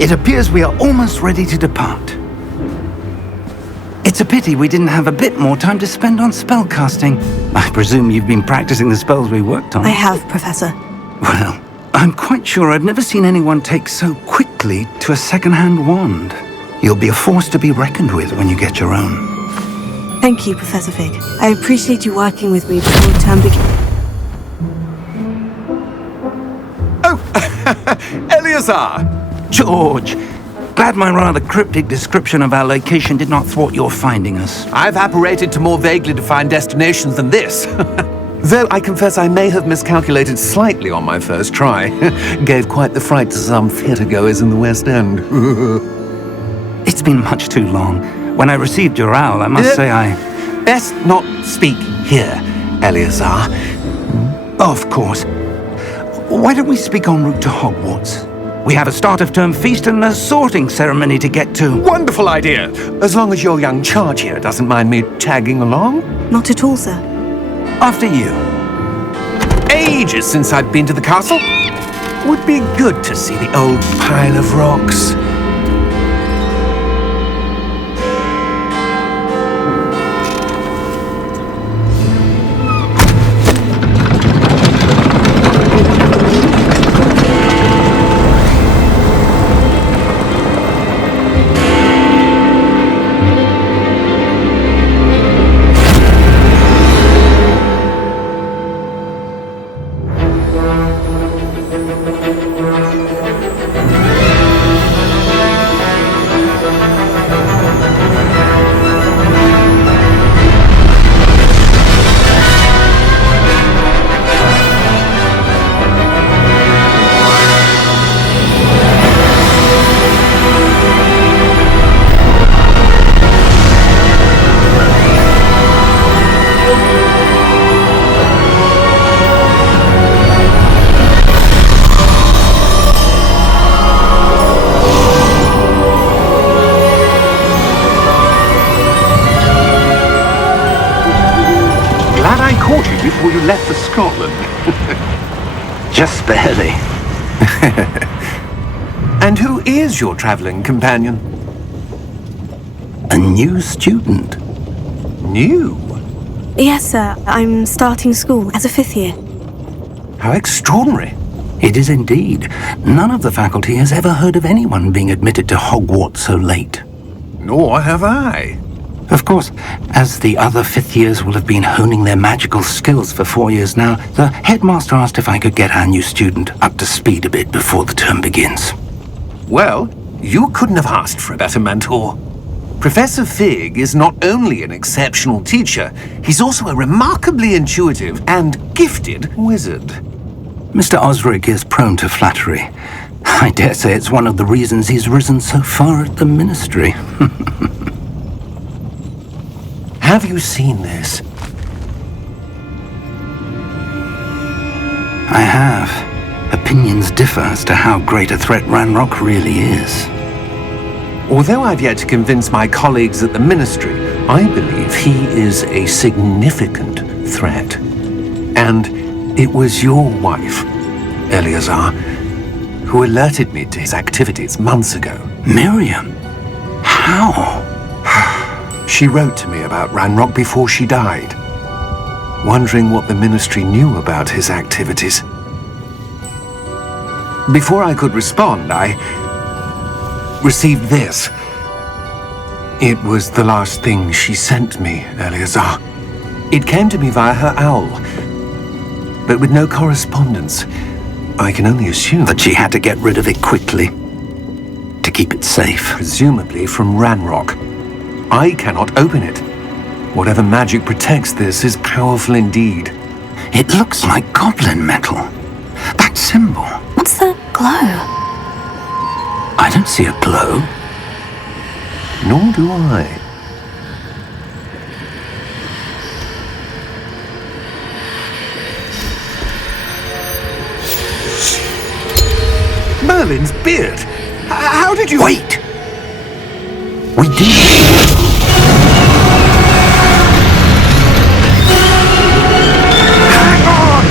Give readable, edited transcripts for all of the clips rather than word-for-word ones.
It appears we are almost ready to depart. It's a pity we didn't have a bit more time to spend on spellcasting. I presume you've been practicing the spells we worked on. I have, Professor. Well, I'm quite sure I've never seen anyone take so quickly to a second-hand wand. You'll be a force to be reckoned with when you get your own. Thank you, Professor Fig. I appreciate you working with me before term begins. Oh, Eleazar! George! Glad my rather cryptic description of our location did not thwart your finding us. I've apparated to more vaguely defined destinations than this. Though I confess I may have miscalculated slightly on my first try. Gave quite the fright to some theatre-goers in the West End. It's been much too long. When I received your owl, I must say I... Best not speak here, Eleazar. Of course. Why don't we speak en route to Hogwarts? We have a start-of-term feast and a sorting ceremony to get to. Wonderful idea! As long as your young charge here doesn't mind me tagging along. Not at all, sir. After you. Ages since I've been to the castle. Would be good to see the old pile of rocks. Before you left for Scotland. Just barely. And who is your travelling companion? A new student. New? Yes, sir. I'm starting school as a 5th year. How extraordinary. It is indeed. None of the faculty has ever heard of anyone being admitted to Hogwarts so late. Nor have I. Of course, as the other 5th years will have been honing their magical skills for 4 years now, the headmaster asked if I could get our new student up to speed a bit before the term begins. Well, you couldn't have asked for a better mentor. Professor Fig is not only an exceptional teacher, he's also a remarkably intuitive and gifted wizard. Mr. Osric is prone to flattery. I dare say it's one of the reasons he's risen so far at the ministry. Have you seen this? I have. Opinions differ as to how great a threat Ranrok really is. Although I've yet to convince my colleagues at the Ministry, I believe he is a significant threat. And it was your wife, Eleazar, who alerted me to his activities months ago. Miriam? How? She wrote to me about Ranrok before she died, wondering what the Ministry knew about his activities. Before I could respond, I received this. It was the last thing she sent me, Eleazar. It came to me via her owl, but with no correspondence. I can only assume that she had to get rid of it quickly, to keep it safe. Presumably from Ranrok. I cannot open it. Whatever magic protects this is powerful indeed. It looks like goblin metal. That symbol. What's the glow? I don't see a glow. Nor do I. Merlin's beard! How did you... Wait! We did. Hang on!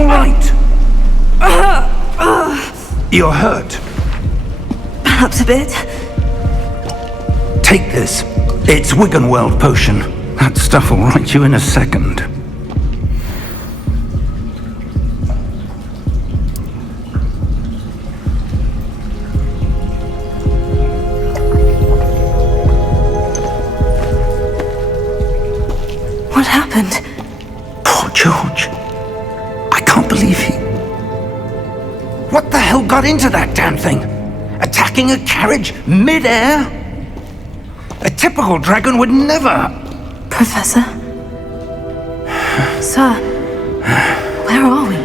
all right? You're hurt. Perhaps a bit. Take this. It's Wiggenweld potion. That stuff will right you in a second. What happened? Poor George. I can't believe he... What the hell got into that damn thing? Attacking a carriage mid-air? A typical dragon would never... Professor? Sir, where are we?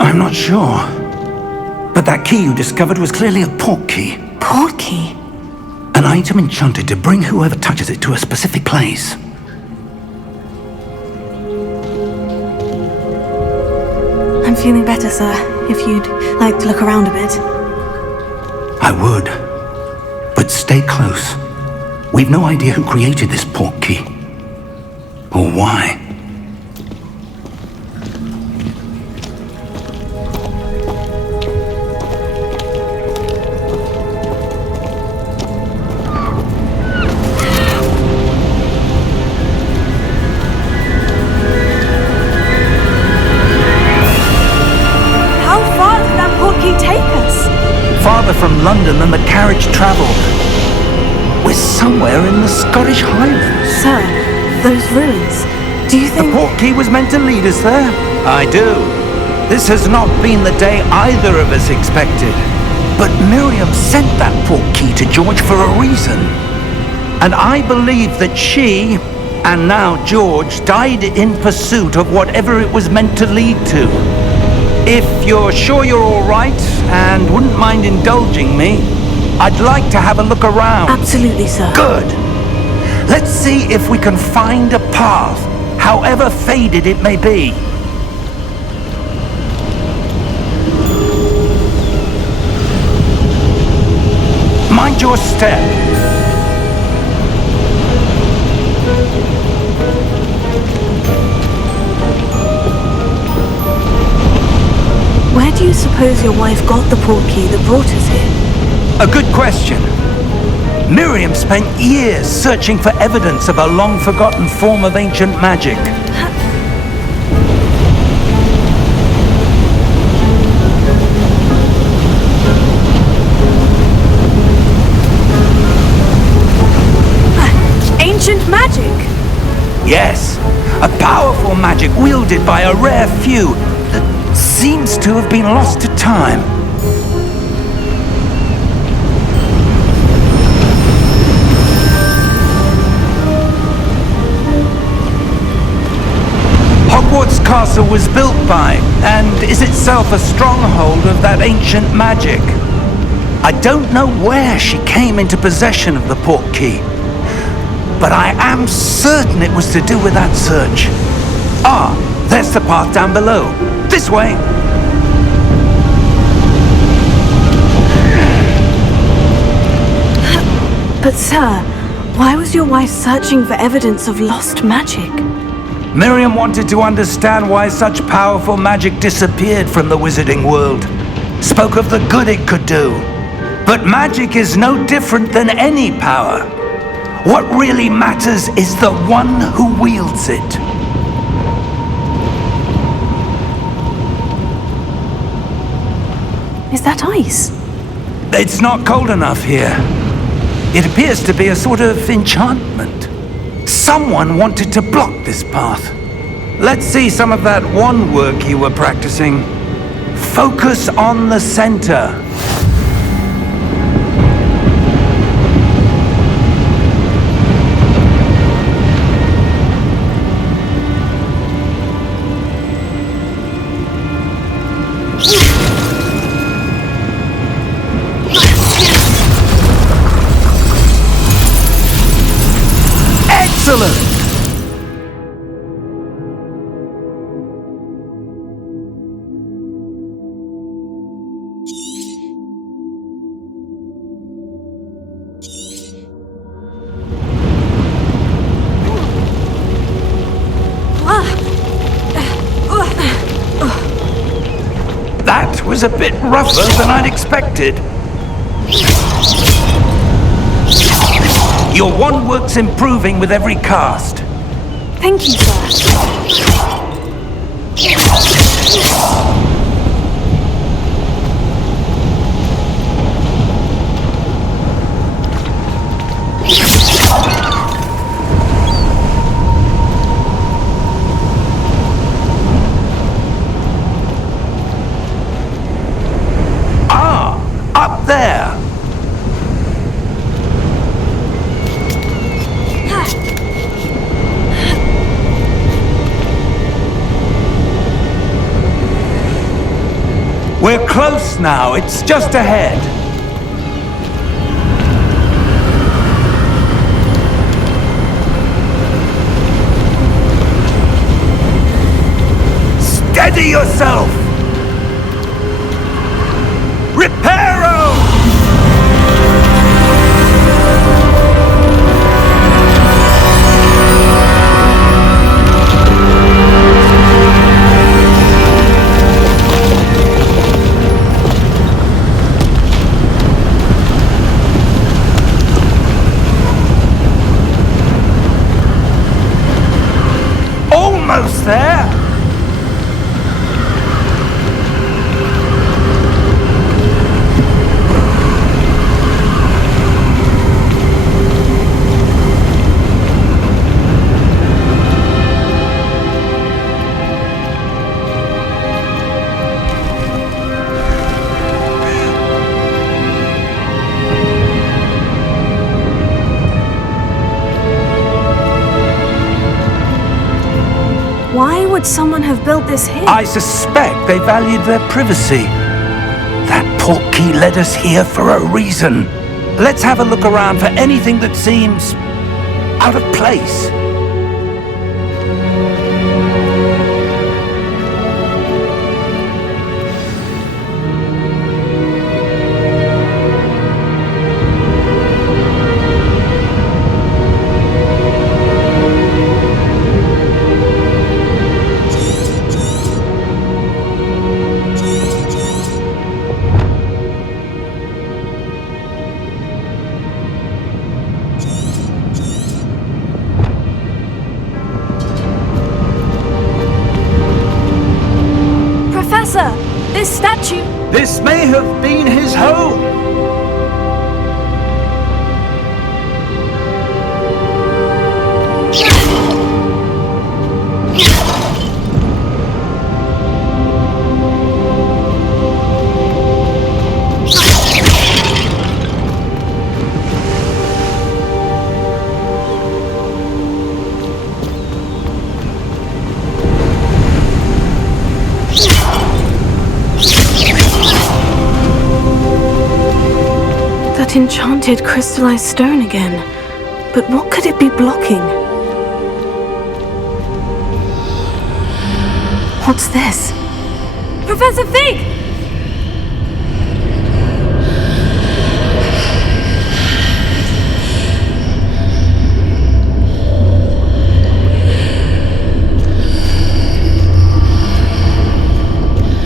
I'm not sure. But that key you discovered was clearly a port key. Port key? An item enchanted to bring whoever touches it to a specific place. I'm feeling better, sir. If you'd like to look around a bit. I would. But stay close. We've no idea who created this port key. Or why. How far did that port key take us? Farther from London than the carriage travelled. We're somewhere in the Scottish Highlands. Sir, those ruins. Do you The think... port key was meant to lead us there? I do. This has not been the day either of us expected. But Miriam sent that port key to George for a reason. And I believe that she, and now George, died in pursuit of whatever it was meant to lead to. If you're sure you're all right, and wouldn't mind indulging me, I'd like to have a look around. Absolutely, sir. Good. Let's see if we can find a path, however faded it may be. Mind your step. Where do you suppose your wife got the port key that brought us here? A good question. Miriam spent years searching for evidence of a long-forgotten form of ancient magic. Ancient magic? Yes, a powerful magic wielded by a rare few that seems to have been lost to time. Hogwarts Castle was built by, and is itself a stronghold of that ancient magic. I don't know where she came into possession of the port key, but I am certain it was to do with that search. Ah, there's the path down below. This way. But sir, why was your wife searching for evidence of lost magic? Miriam wanted to understand why such powerful magic disappeared from the wizarding world. Spoke of the good it could do. But magic is no different than any power. What really matters is the one who wields it. Is that ice? It's not cold enough here. It appears to be a sort of enchantment. Someone wanted to block this path. Let's see some of that wand work you were practicing. Focus on the center. Excellent! was a bit rougher than I'd expected. Your wand work's improving with every cast. Thank you, sir. Up there! We're close now. It's just ahead. Steady yourself! Reparo! Almost there! Why would someone have built this here? I suspect they valued their privacy. That portkey led us here for a reason. Let's have a look around for anything that seems out of place. This statue! This may have been his home! That enchanted crystallized stone again. But what could it be blocking? What's this? Professor Fig!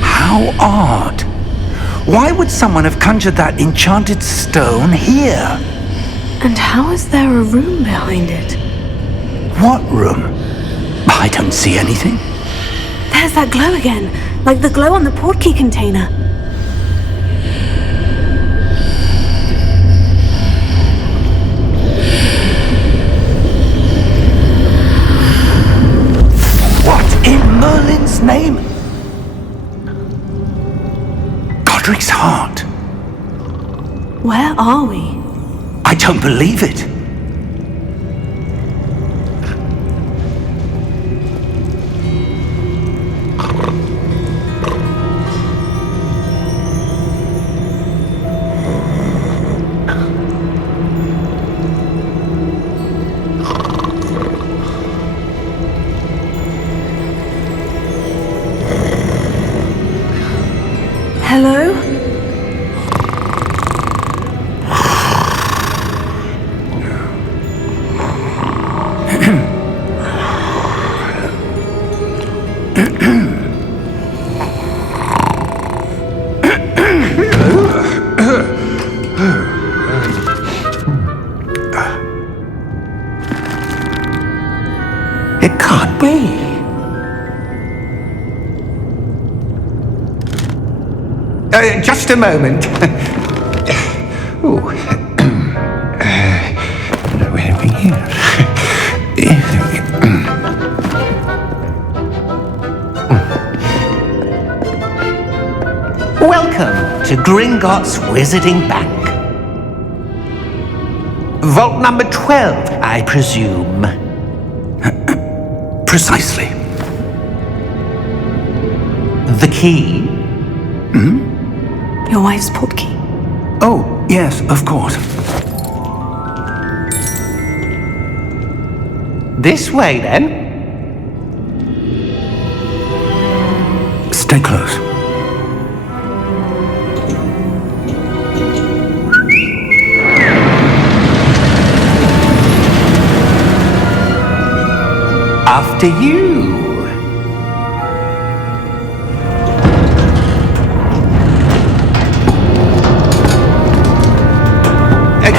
How odd. Why would someone have conjured that enchanted stone here? And how is there a room behind it? What room? I don't see anything. There's that glow again, like the glow on the portkey container. What in Merlin's name? Godric's heart. Where are we? I don't believe it. Hello? It can't be. Just a moment. Welcome to Gringotts Wizarding Bank. Vault number 12, I presume. Precisely. The key? Your wife's portkey. Oh, yes, of course. This way, then. Stay close. After you.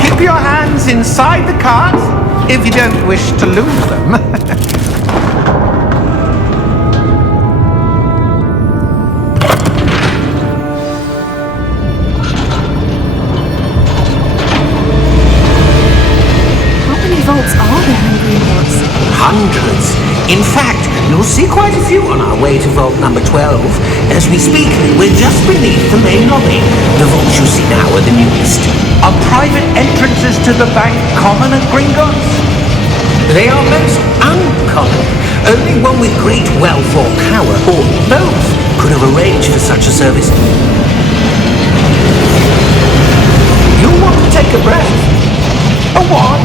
Keep your hands inside the cart if you don't wish to lose them. How many vaults are there in Gringotts? Hundreds. In fact, you'll see quite a few on our way to vault number 12. As we speak, we're just beneath the main lobby. The vaults you see now are the newest. Are private entrances to the bank common at Gringotts? They are most uncommon. Only one with great wealth or power, or both, could have arranged for such a service. You'll want to take a breath. A what?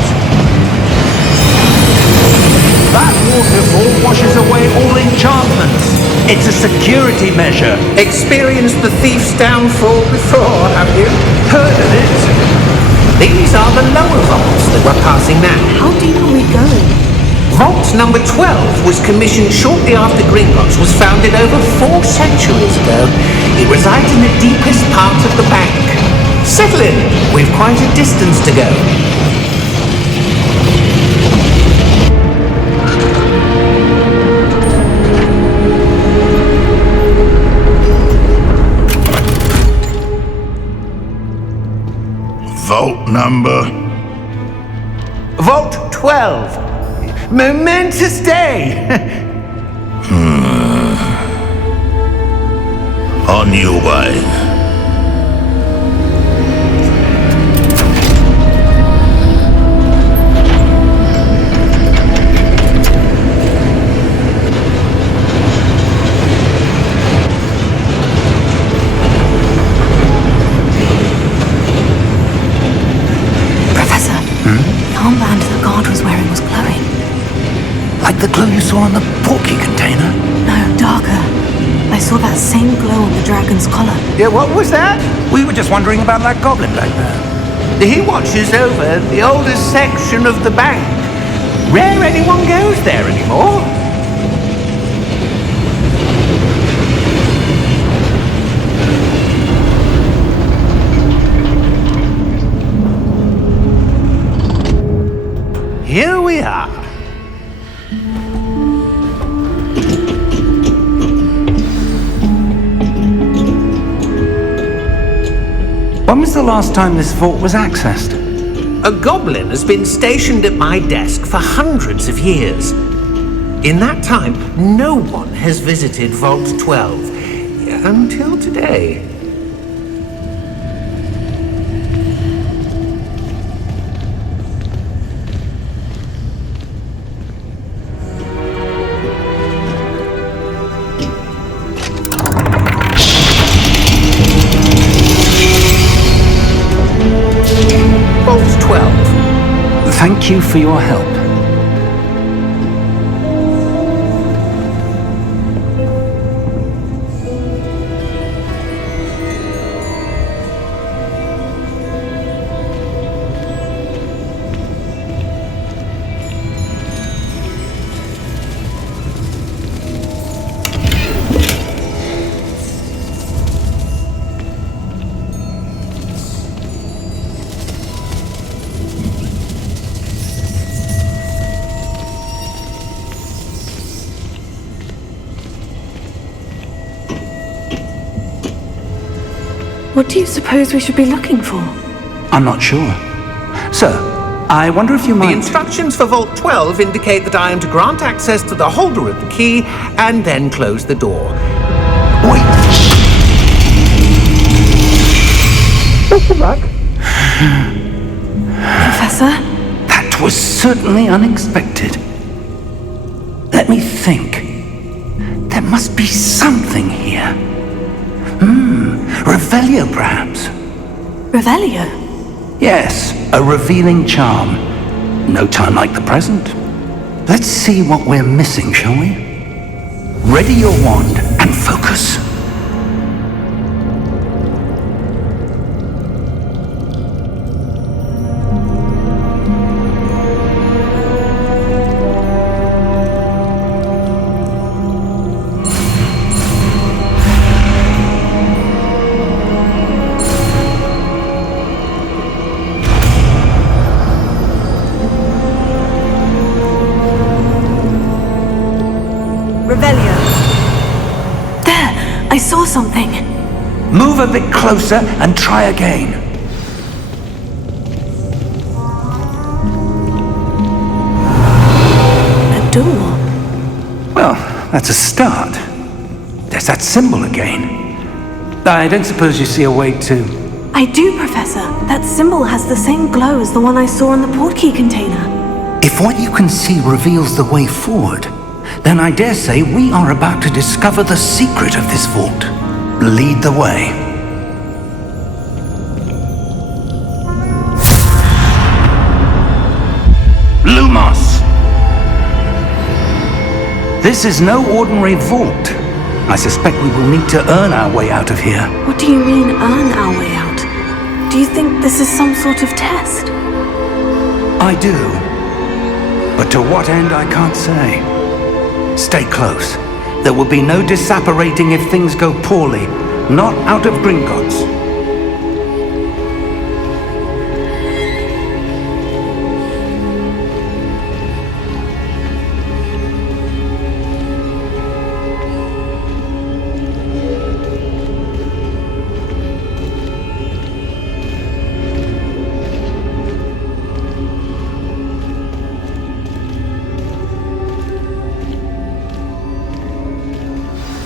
That waterfall washes away all enchantments. It's a security measure. Experienced the thief's downfall before, have you? Heard of it? These are the lower vaults that we're passing now. How deep are we going? Vault number 12 was commissioned shortly after Gringotts was founded over 4 centuries ago. It resides in the deepest part of the bank. Settle in. We've quite a distance to go. Vault number? Vault 12. Momentous day. On your way. Armband the guard was wearing was glowing. Like the glow you saw on the porky container? No, darker. I saw that same glow on the dragon's collar. Yeah, what was that? We were just wondering about that goblin back there. He watches over the oldest section of the bank. Rare anyone goes there anymore. Here we are. When was the last time this vault was accessed? A goblin has been stationed at my desk for hundreds of years. In that time, no one has visited Vault 12 until today. Vault 12. Thank you for your help. What do you suppose we should be looking for? I'm not sure. Sir, I wonder if you The might... instructions for Vault 12 indicate that I am to grant access to the holder of the key and then close the door. Wait! Best of luck. Professor? That was certainly unexpected. Let me think. There must be something here. Revelio, perhaps? Revelio? Yes, a revealing charm. No time like the present. Let's see what we're missing, shall we? Ready your wand and focus. Revelio. There! I saw something. Move a bit closer and try again. A door. Well, that's a start. There's that symbol again. I don't suppose you see a way to... I do, Professor. That symbol has the same glow as the one I saw in the portkey container. If what you can see reveals the way forward, then I dare say we are about to discover the secret of this vault. Lead the way. Lumos! This is no ordinary vault. I suspect we will need to earn our way out of here. What do you mean, earn our way out? Do you think this is some sort of test? I do. But to what end, I can't say. Stay close. There will be no disapparating if things go poorly. Not out of Gringotts.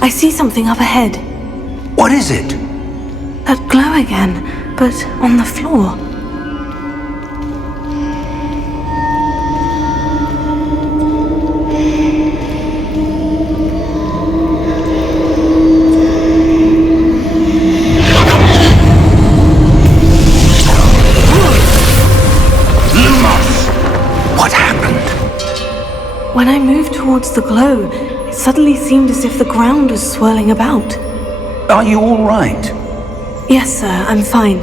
I see something up ahead. What is it? That glow again, but on the floor. Lumos! What happened? When I moved towards the glow, it suddenly seemed as if the ground was swirling about. Are you all right? Yes, sir, I'm fine.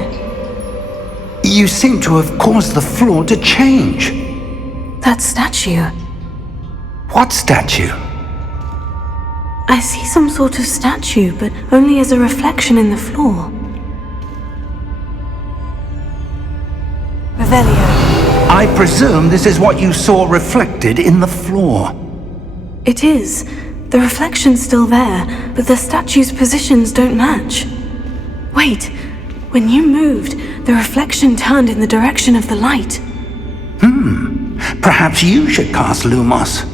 You seem to have caused the floor to change. That statue. What statue? I see some sort of statue, but only as a reflection in the floor. Revelio. I presume this is what you saw reflected in the floor. It is. The reflection's still there, but the statue's positions don't match. Wait, when you moved, the reflection turned in the direction of the light. Perhaps you should cast Lumos.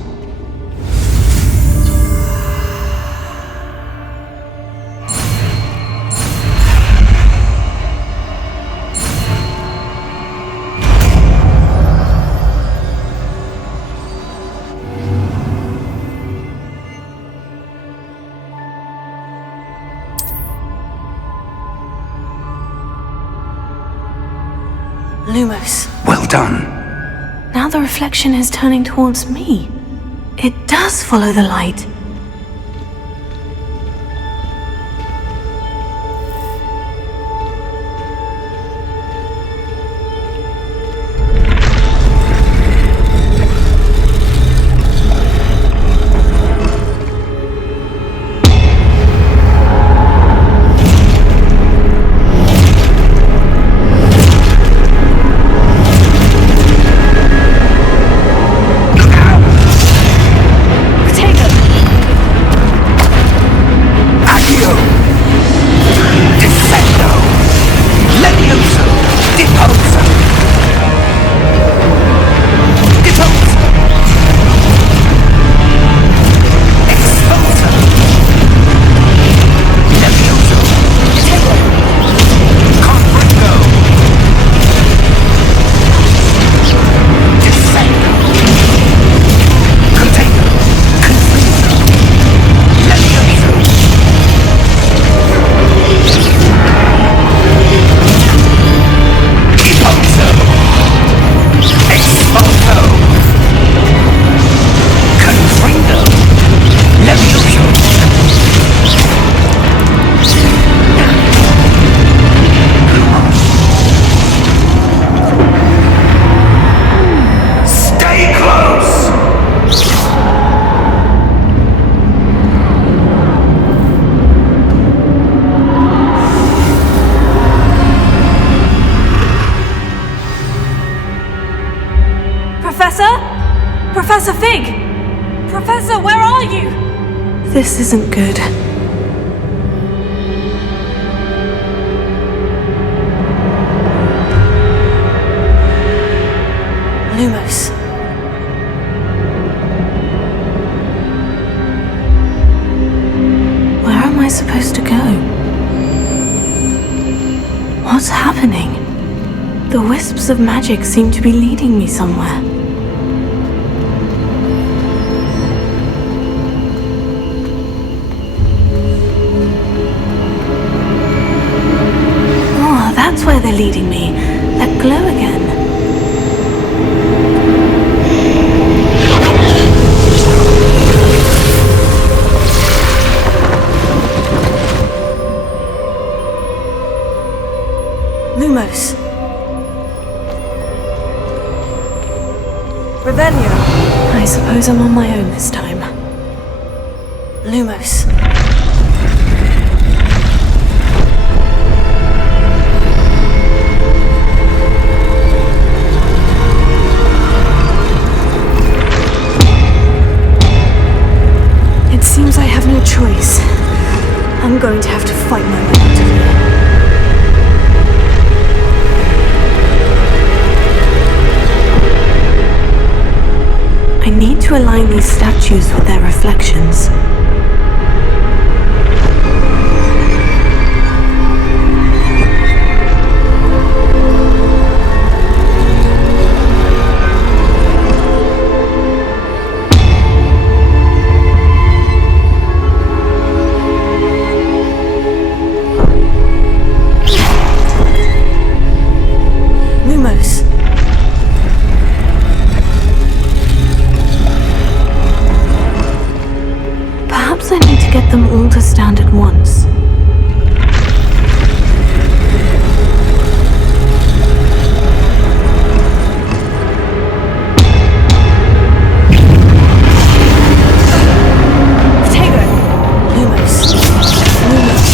Lumos. Well done. Now the reflection is turning towards me. It does follow the light. Professor Fig! Professor, where are you? This isn't good. Lumos. Where am I supposed to go? What's happening? The wisps of magic seem to be leading me somewhere. Oh, that's where they're leading me. That glow again. Lumos. Revelio. I suppose I'm on my own this time. Lumos. It seems I have no choice. I'm going to have to fight my way out of here. I need to align these statues with their reflections. Lumos. Perhaps I need to get them all to stand at once. Potato! Lumos. Lumos.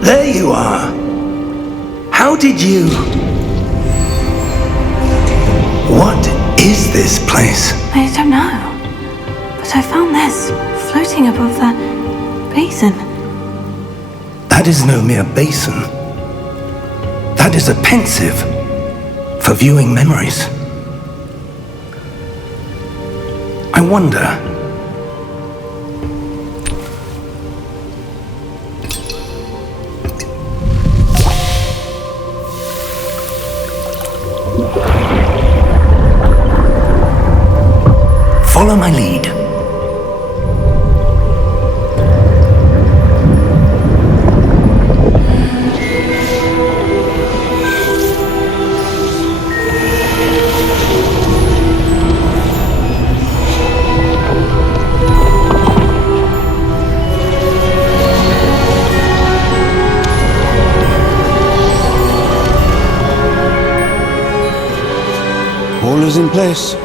There you are. How did you... What is this place? I don't know. But I found this floating above that basin. That is no mere basin. That is a pensive for viewing memories. I wonder... Follow my lead. All is in place.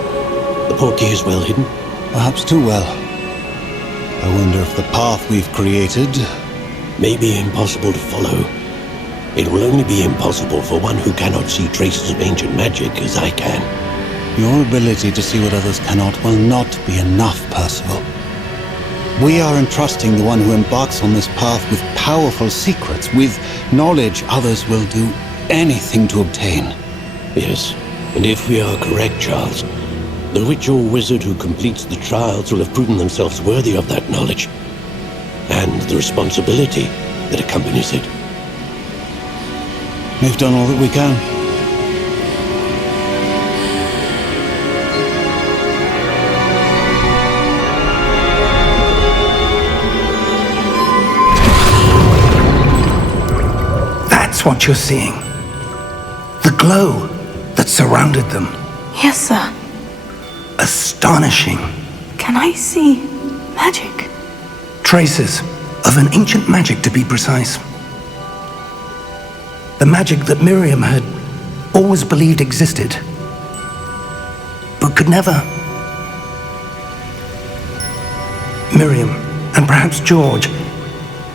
The portkey is well hidden. Perhaps too well. I wonder if the path we've created... May be impossible to follow. It will only be impossible for one who cannot see traces of ancient magic as I can. Your ability to see what others cannot will not be enough, Percival. We are entrusting the one who embarks on this path with powerful secrets, with knowledge others will do anything to obtain. Yes, and if we are correct, Charles, the witch or wizard who completes the trials will have proven themselves worthy of that knowledge, and the responsibility that accompanies it. We've done all that we can. That's what you're seeing. The glow that surrounded them. Yes, sir. Astonishing. Can I see magic? Traces of an ancient magic, to be precise. The magic that Miriam had always believed existed, but could never. Miriam, and perhaps George,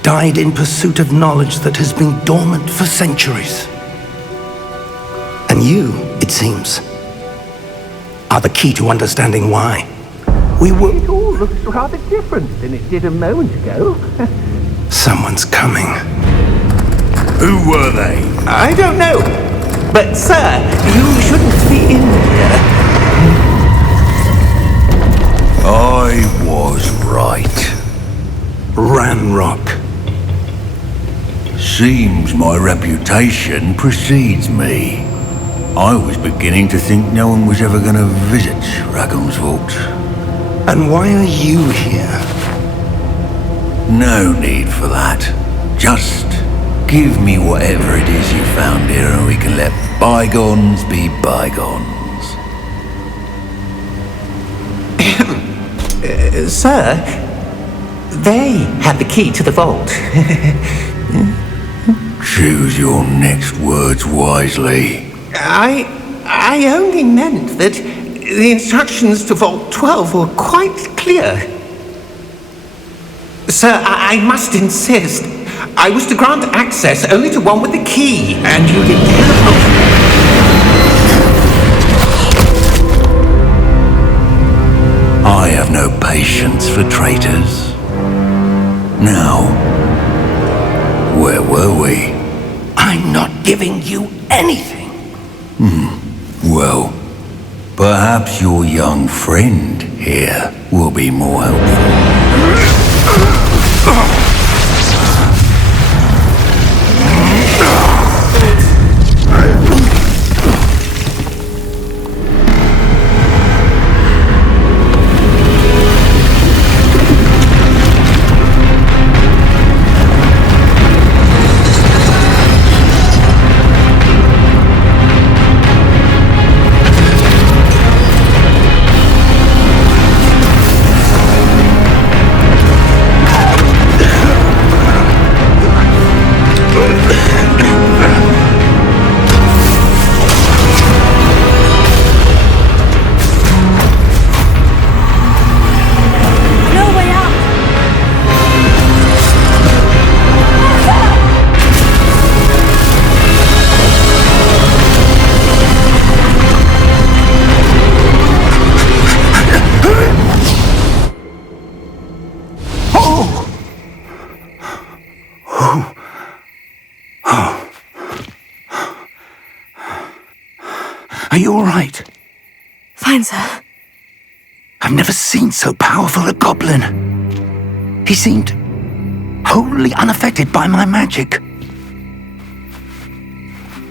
died in pursuit of knowledge that has been dormant for centuries. And you, it seems, are the key to understanding why. It all looks rather different than it did a moment ago. Someone's coming. Who were they? I don't know. But, sir, you shouldn't be in here. I was right. Ranrok. Seems my reputation precedes me. I was beginning to think no one was ever going to visit Ragon's vault. And why are you here? No need for that. Just give me whatever it is you found here and we can let bygones be bygones. Sir, they have the key to the vault. Choose your next words wisely. I only meant that the instructions to Vault 12 were quite clear. Sir, I must insist. I was to grant access only to one with the key, and you did I have no patience for traitors. Now, where were we? I'm not giving you anything. Well, perhaps your young friend here will be more helpful. Are you all right? Fine, sir. I've never seen so powerful a goblin. He seemed wholly unaffected by my magic.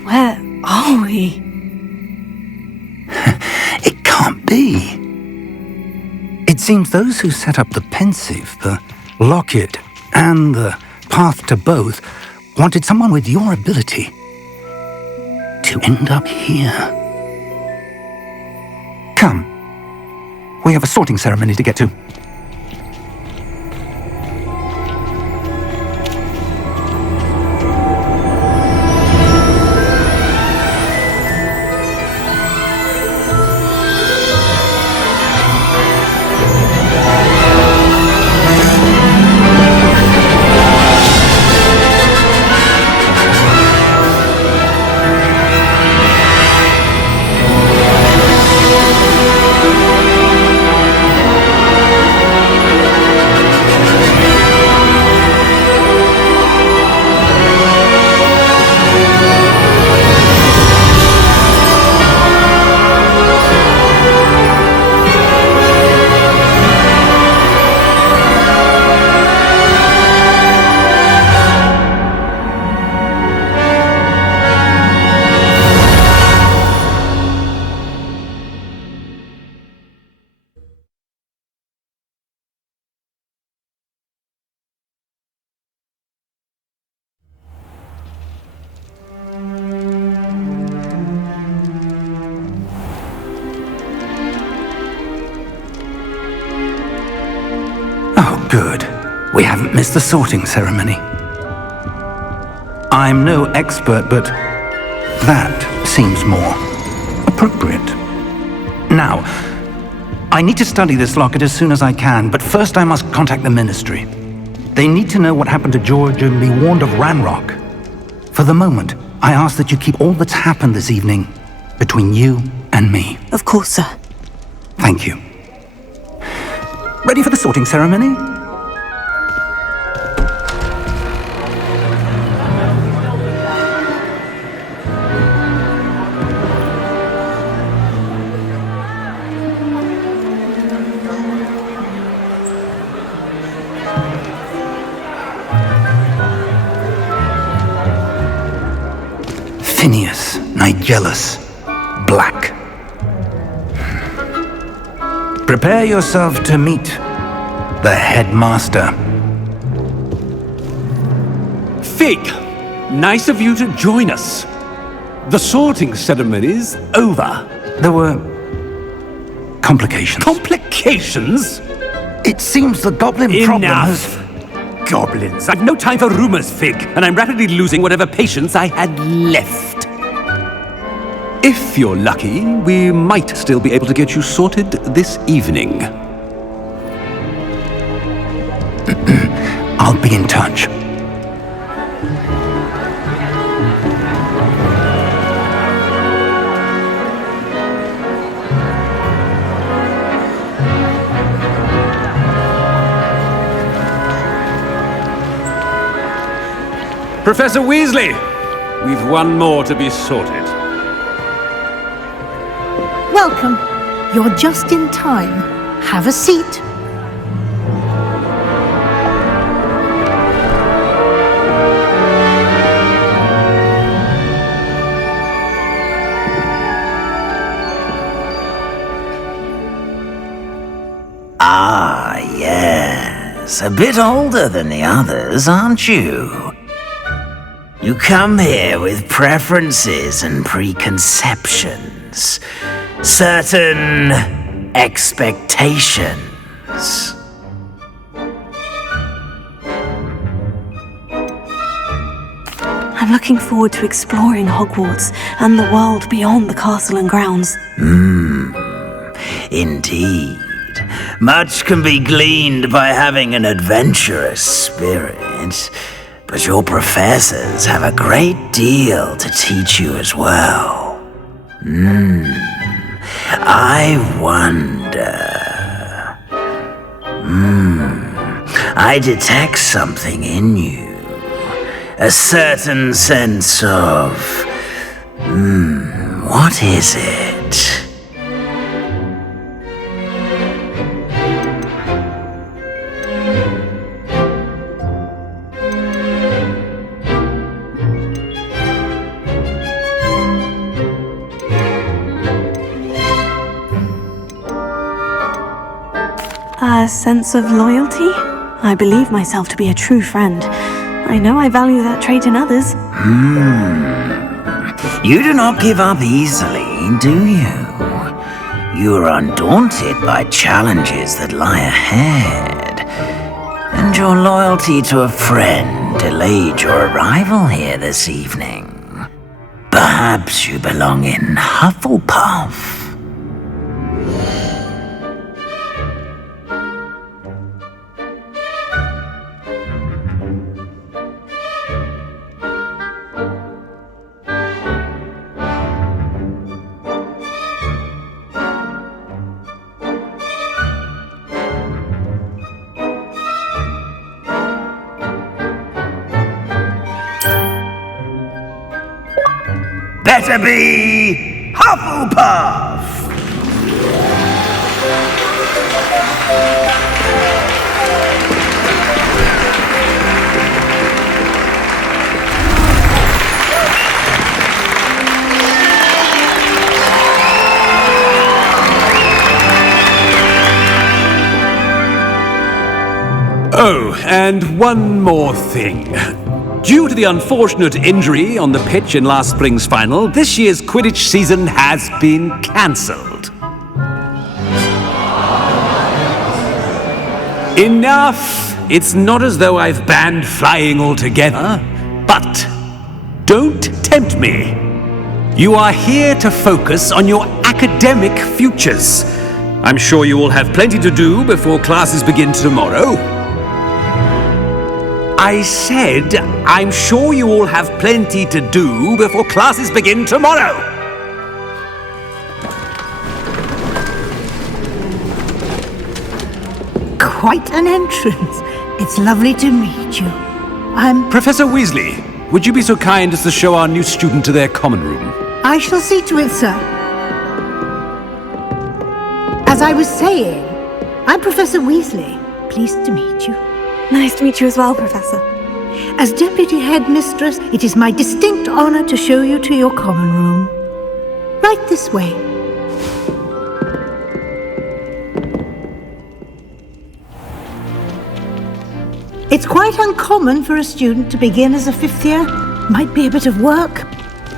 Where are we? It can't be. It seems those who set up the pensive, the locket, and the path to both wanted someone with your ability to end up here. Come. We have a sorting ceremony to get to. Oh, good. We haven't missed the sorting ceremony. I'm no expert, but that seems more appropriate. Now, I need to study this locket as soon as I can, but first I must contact the Ministry. They need to know what happened to George and be warned of Ranrok. For the moment, I ask that you keep all that's happened this evening between you and me. Of course, sir. Thank you. Ready for the sorting ceremony? Phineas, Nigellus, Black. Prepare yourself to meet the headmaster. Fig, nice of you to join us. The sorting ceremony's over. There were complications. Complications? It seems the goblin problem has... Enough! Goblins. I've no time for rumors, Fig, and I'm rapidly losing whatever patience I had left. If you're lucky, we might still be able to get you sorted this evening. I'll be in touch. Professor Weasley, we've one more to be sorted. Welcome. You're just in time. Have a seat. Ah, yes. A bit older than the others, aren't you? You come here with preferences and preconceptions. Certain expectations. I'm looking forward to exploring Hogwarts and the world beyond the castle and grounds. Indeed. Much can be gleaned by having an adventurous spirit, but your professors have a great deal to teach you as well. I wonder... I detect something in you. a certain sense of... what is it? A sense of loyalty? I believe myself to be a true friend. I know I value that trait in others. You do not give up easily, do you? You are undaunted by challenges that lie ahead. And your loyalty to a friend delayed your arrival here this evening. Perhaps you belong in Hufflepuff. Better be Hufflepuff! Oh, and one more thing. Due to the unfortunate injury on the pitch in last spring's final, this year's Quidditch season has been cancelled. Enough! It's not as though I've banned flying altogether, but don't tempt me. You are here to focus on your academic futures. I'm sure you will have plenty to do before classes begin tomorrow. I said, I'm sure you all have plenty to do before classes begin tomorrow. Quite an entrance. It's lovely to meet you. I'm... Professor Weasley, would you be so kind as to show our new student to their common room? I shall see to it, sir. As I was saying, I'm Professor Weasley. Pleased to meet you. Nice to meet you as well, Professor. As Deputy Headmistress, it is my distinct honor to show you to your common room. Right this way. It's quite uncommon for a student to begin as a fifth year. Might be a bit of work,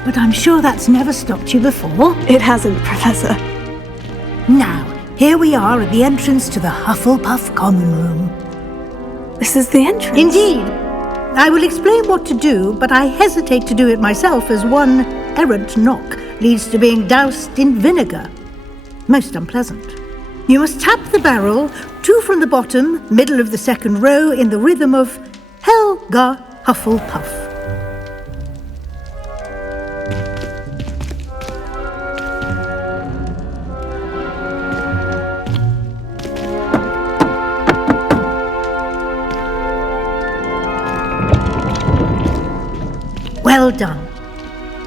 but I'm sure that's never stopped you before. It hasn't, Professor. Now, here we are at the entrance to the Hufflepuff common room. This is the entrance? Indeed. I will explain what to do, but I hesitate to do it myself as one errant knock leads to being doused in vinegar. Most unpleasant. You must tap the barrel, 2 from the bottom, middle of the second row, in the rhythm of Helga Hufflepuff. Well done.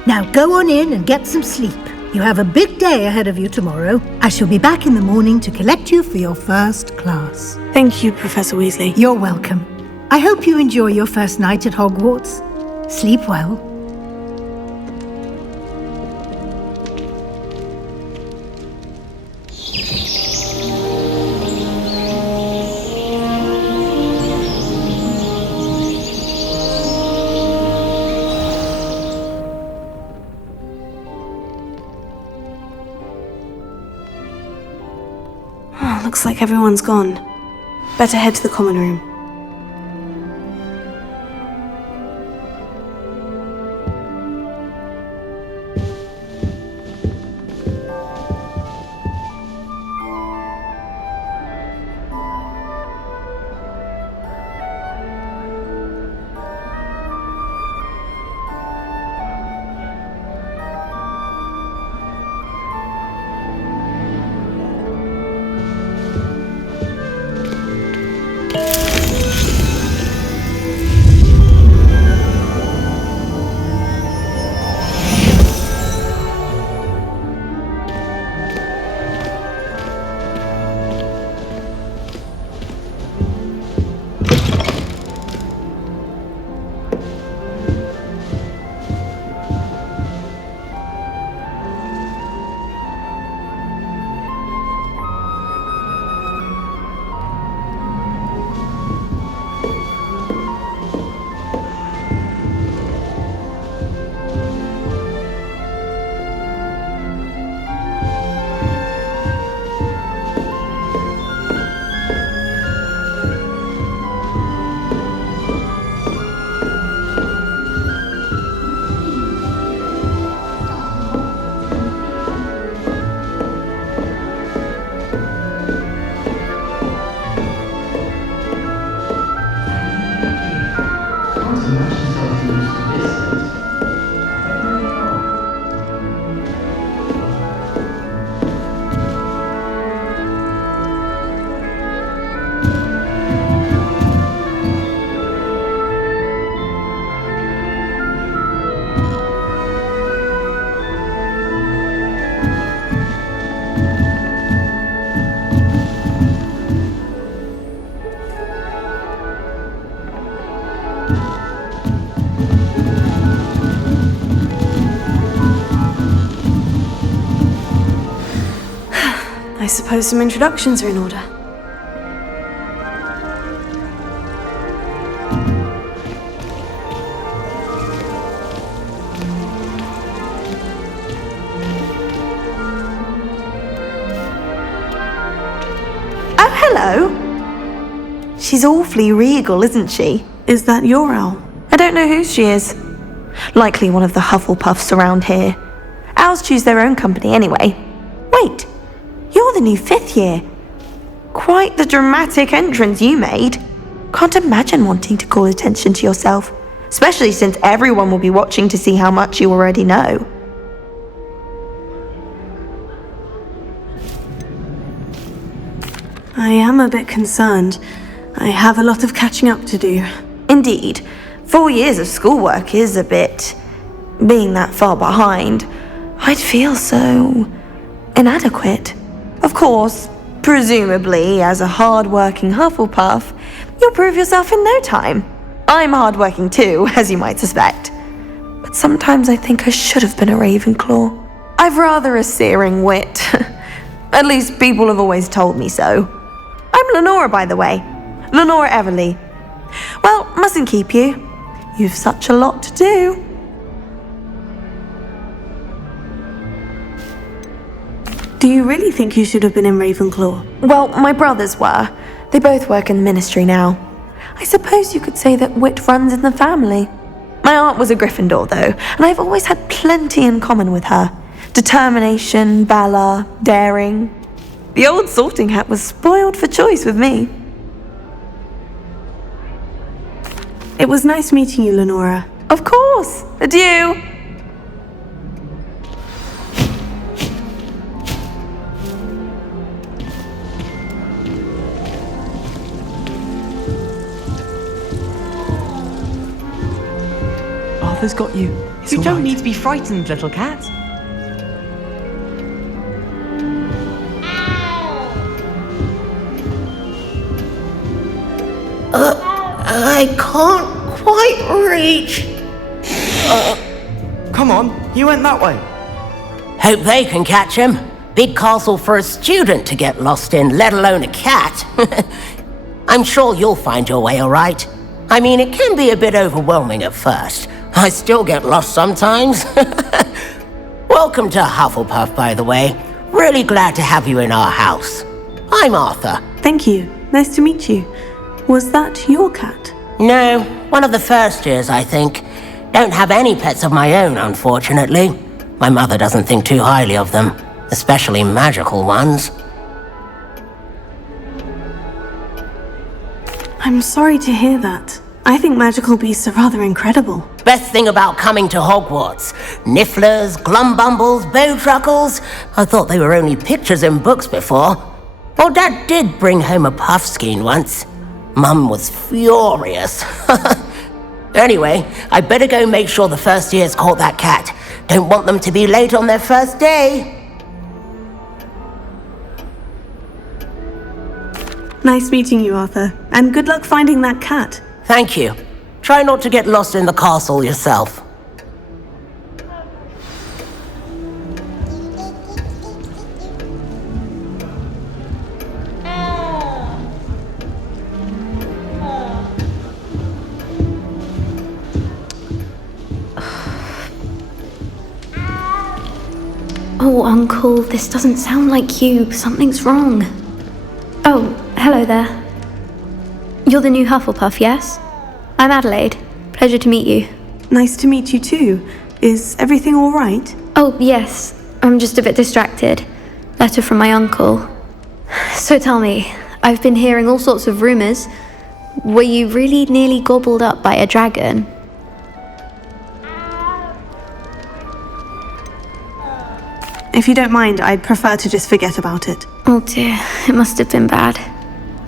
Now go on in and get some sleep. You have a big day ahead of you tomorrow. I shall be back in the morning to collect you for your first class. Thank you, Professor Weasley. You're welcome. I hope you enjoy your first night at Hogwarts. Sleep well. Looks like everyone's gone. Better head to the common room. I suppose some introductions are in order. Oh, hello. She's awfully regal, isn't she? Is that your owl? I don't know who she is. Likely one of the Hufflepuffs around here. Owls choose their own company anyway. Wait, you're the new 5th year. Quite the dramatic entrance you made. Can't imagine wanting to call attention to yourself, especially since everyone will be watching to see how much you already know. I am a bit concerned. I have a lot of catching up to do. Indeed, 4 years of schoolwork is a bit... being that far behind, I'd feel so... inadequate. Of course, presumably, as a hard-working Hufflepuff, you'll prove yourself in no time. I'm hard-working too, as you might suspect. But sometimes I think I should have been a Ravenclaw. I've rather a searing wit. At least people have always told me so. I'm Lenora, by the way. Lenora Everly. Well, mustn't keep you. You've such a lot to do. Do you really think you should have been in Ravenclaw? Well, my brothers were. They both work in the ministry now. I suppose you could say that wit runs in the family. My aunt was a Gryffindor, though, and I've always had plenty in common with her. Determination, valor, daring. The old sorting hat was spoiled for choice with me. It was nice meeting you, Lenora. Of course. Adieu. Arthur's got you. You don't need to be frightened, little cat. I can't quite reach. Come on, you went that way. Hope they can catch him. Big castle for a student to get lost in, let alone a cat. I'm sure you'll find your way all right. I mean, it can be a bit overwhelming at first. I still get lost sometimes. Welcome to Hufflepuff, by the way. Really glad to have you in our house. I'm Arthur. Thank you. Nice to meet you. Was that your cat? No, one of the first years, I think. Don't have any pets of my own, unfortunately. My mother doesn't think too highly of them, especially magical ones. I'm sorry to hear that. I think magical beasts are rather incredible. Best thing about coming to Hogwarts. Nifflers, glumbumbles, bowtruckles. I thought they were only pictures in books before. Well, Dad did bring home a puffskein once. Mum was furious. Anyway, I better go make sure the first years caught that cat. Don't want them to be late on their first day. Nice meeting you, Arthur. And good luck finding that cat. Thank you. Try not to get lost in the castle yourself. Oh, Uncle, this doesn't sound like you. Something's wrong. Oh, hello there. You're the new Hufflepuff, yes? I'm Adelaide. Pleasure to meet you. Nice to meet you too. Is everything all right? Oh, yes. I'm just a bit distracted. Letter from my uncle. So tell me, I've been hearing all sorts of rumors. Were you really nearly gobbled up by a dragon? If you don't mind, I'd prefer to just forget about it. Oh dear, it must have been bad.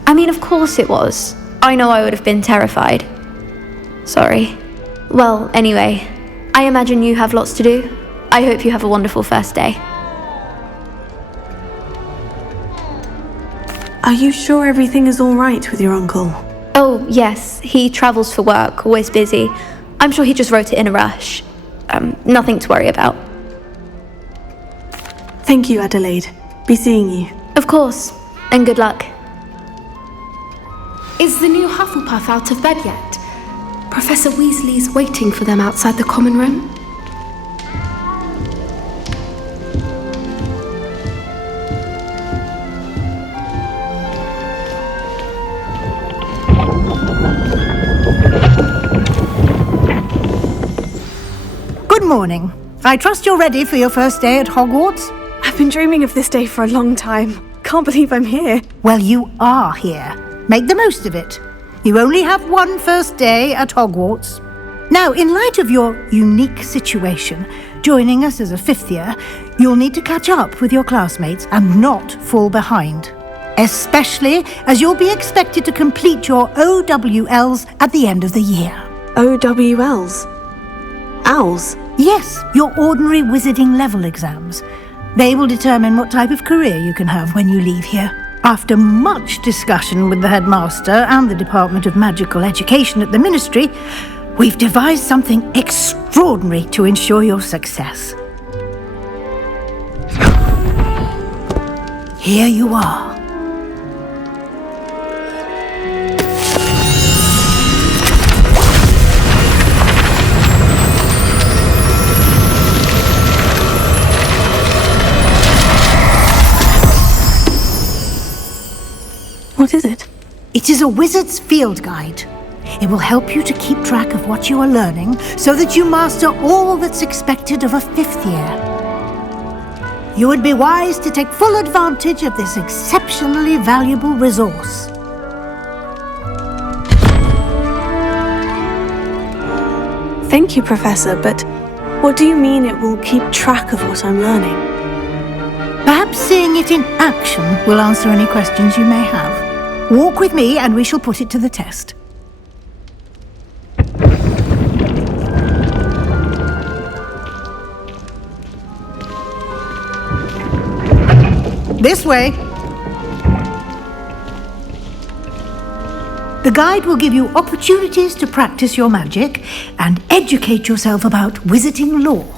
I mean, of course it was. I know I would have been terrified. Sorry. Well, anyway, I imagine you have lots to do. I hope you have a wonderful first day. Are you sure everything is all right with your uncle? Oh, yes, he travels for work, always busy. I'm sure he just wrote it in a rush. Nothing to worry about. Thank you, Adelaide. Be seeing you. Of course, and good luck. Is the new Hufflepuff out of bed yet? Professor Weasley's waiting for them outside the common room. Good morning. I trust you're ready for your first day at Hogwarts? I've been dreaming of this day for a long time. Can't believe I'm here. Well, you are here. Make the most of it. You only have one first day at Hogwarts. Now, in light of your unique situation, joining us as a fifth year, you'll need to catch up with your classmates and not fall behind. Especially as you'll be expected to complete your OWLs at the end of the year. OWLs? Owls? Yes, your ordinary wizarding level exams. They will determine what type of career you can have when you leave here. After much discussion with the headmaster and the Department of Magical Education at the Ministry, we've devised something extraordinary to ensure your success. Here you are. What is it? It is a wizard's field guide. It will help you to keep track of what you are learning so that you master all that's expected of a fifth year. You would be wise to take full advantage of this exceptionally valuable resource. Thank you, Professor, but what do you mean it will keep track of what I'm learning? Perhaps seeing it in action will answer any questions you may have. Walk with me and we shall put it to the test. This way. The guide will give you opportunities to practice your magic and educate yourself about wizarding lore.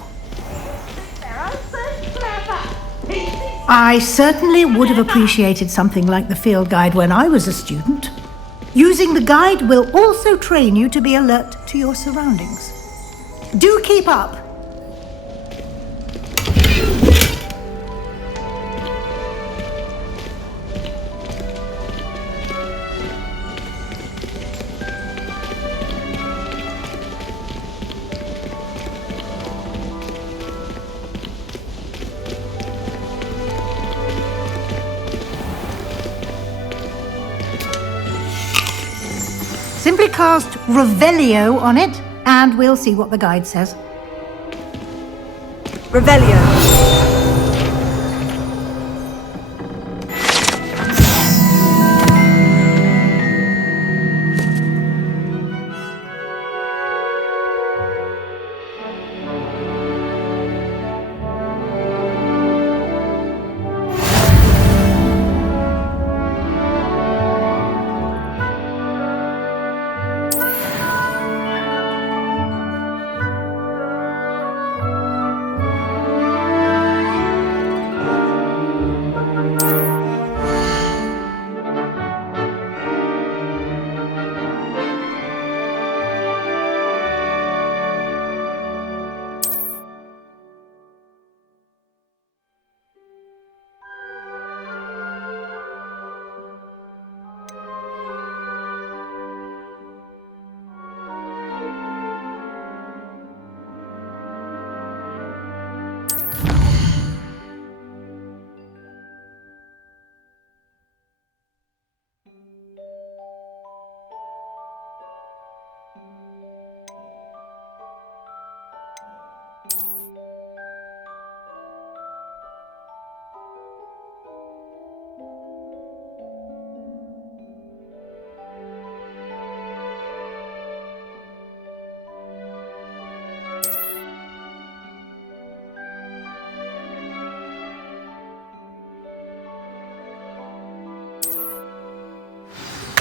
I certainly would have appreciated something like the field guide when I was a student. Using the guide will also train you to be alert to your surroundings. Do keep up. Simply cast Revelio on it, and we'll see what the guide says. Revelio.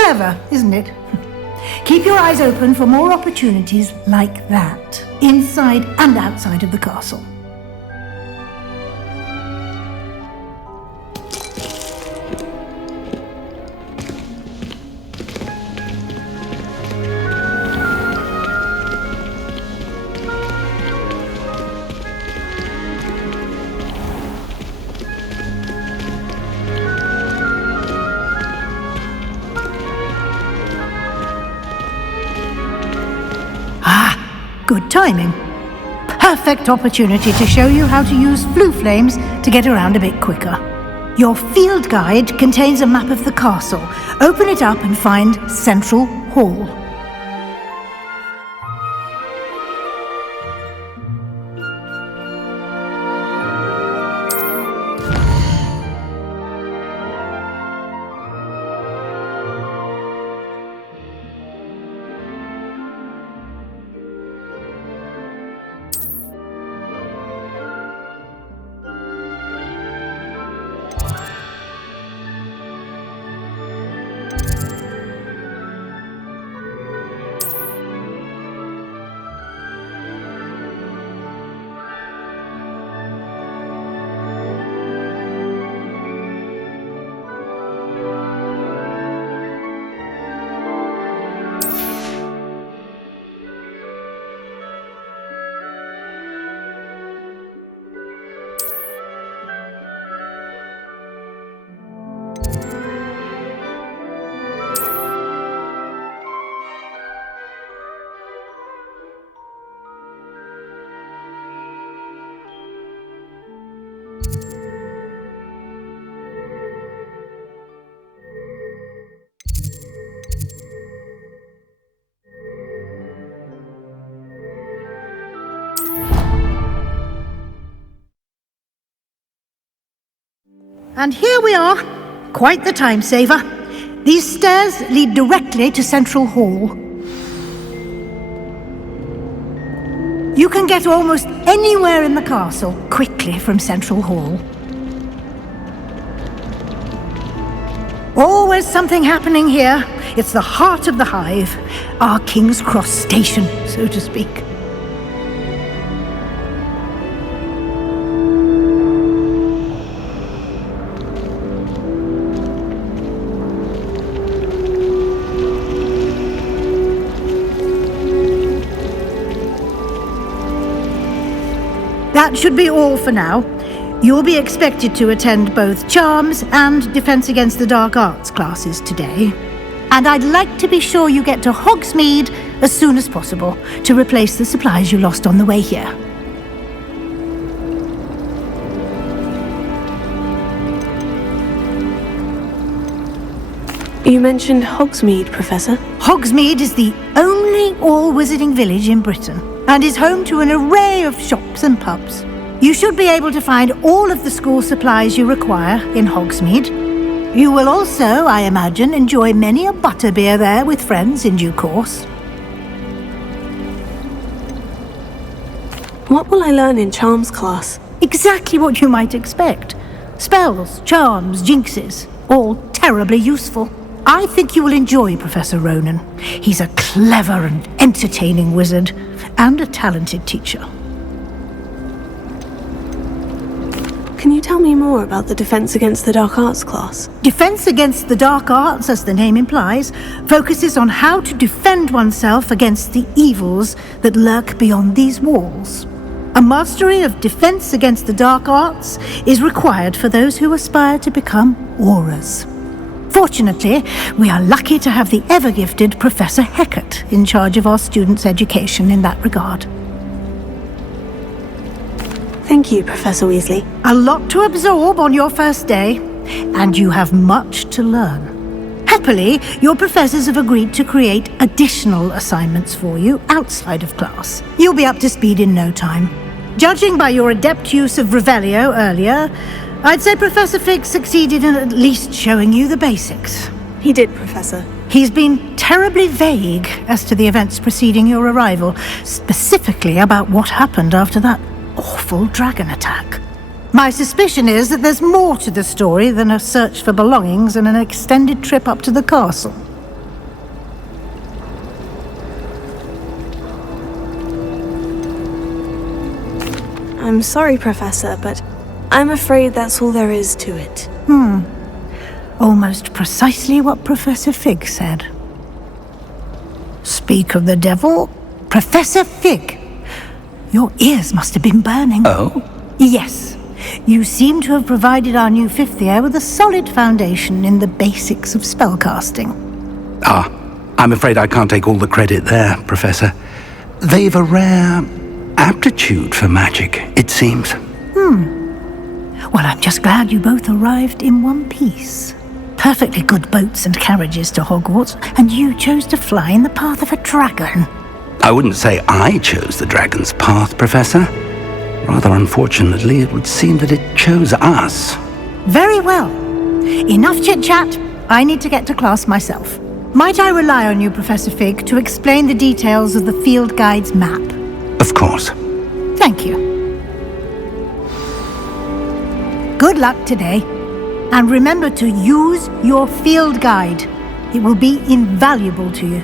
clever, isn't it? Keep your eyes open for more opportunities like that, inside and outside of the castle. Good timing. Perfect opportunity to show you how to use flue flames to get around a bit quicker. Your field guide contains a map of the castle. Open it up and find Central Hall. And here we are. Quite the time saver. These stairs lead directly to Central Hall. You can get almost anywhere in the castle quickly from Central Hall. Always something happening here. It's the heart of the hive, our King's Cross station, so to speak. That should be all for now. You'll be expected to attend both Charms and Defense Against the Dark Arts classes today. And I'd like to be sure you get to Hogsmeade as soon as possible to replace the supplies you lost on the way here. You mentioned Hogsmeade, Professor. Hogsmeade is the only all-wizarding village in Britain and is home to an array of shops and pubs. You should be able to find all of the school supplies you require in Hogsmeade. You will also, I imagine, enjoy many a butterbeer there with friends in due course. What will I learn in Charms class? Exactly what you might expect. Spells, charms, jinxes, all terribly useful. I think you will enjoy Professor Ronan. He's a clever and entertaining wizard, and a talented teacher. Can you tell me more about the Defense Against the Dark Arts class? Defense Against the Dark Arts, as the name implies, focuses on how to defend oneself against the evils that lurk beyond these walls. A mastery of Defense Against the Dark Arts is required for those who aspire to become Aurors. Fortunately, we are lucky to have the ever-gifted Professor Hecat in charge of our students' education in that regard. Thank you, Professor Weasley. A lot to absorb on your first day, and you have much to learn. Happily, your professors have agreed to create additional assignments for you outside of class. You'll be up to speed in no time. Judging by your adept use of Revelio earlier, I'd say Professor Fig succeeded in at least showing you the basics. He did, Professor. He's been terribly vague as to the events preceding your arrival, specifically about what happened after that awful dragon attack. My suspicion is that there's more to the story than a search for belongings and an extended trip up to the castle. I'm sorry, Professor, but I'm afraid that's all there is to it. Almost precisely what Professor Fig said. Speak of the devil, Professor Fig. Your ears must have been burning. Oh? Yes. You seem to have provided our new fifth year with a solid foundation in the basics of spellcasting. I'm afraid I can't take all the credit there, Professor. They've a rare aptitude for magic, it seems. Well, I'm just glad you both arrived in one piece. Perfectly good boats and carriages to Hogwarts, and you chose to fly in the path of a dragon. I wouldn't say I chose the dragon's path, Professor. Rather unfortunately, it would seem that it chose us. Very well. Enough chit-chat. I need to get to class myself. Might I rely on you, Professor Fig, to explain the details of the field guide's map? Of course. Thank you. Good luck today. And remember to use your field guide. It will be invaluable to you.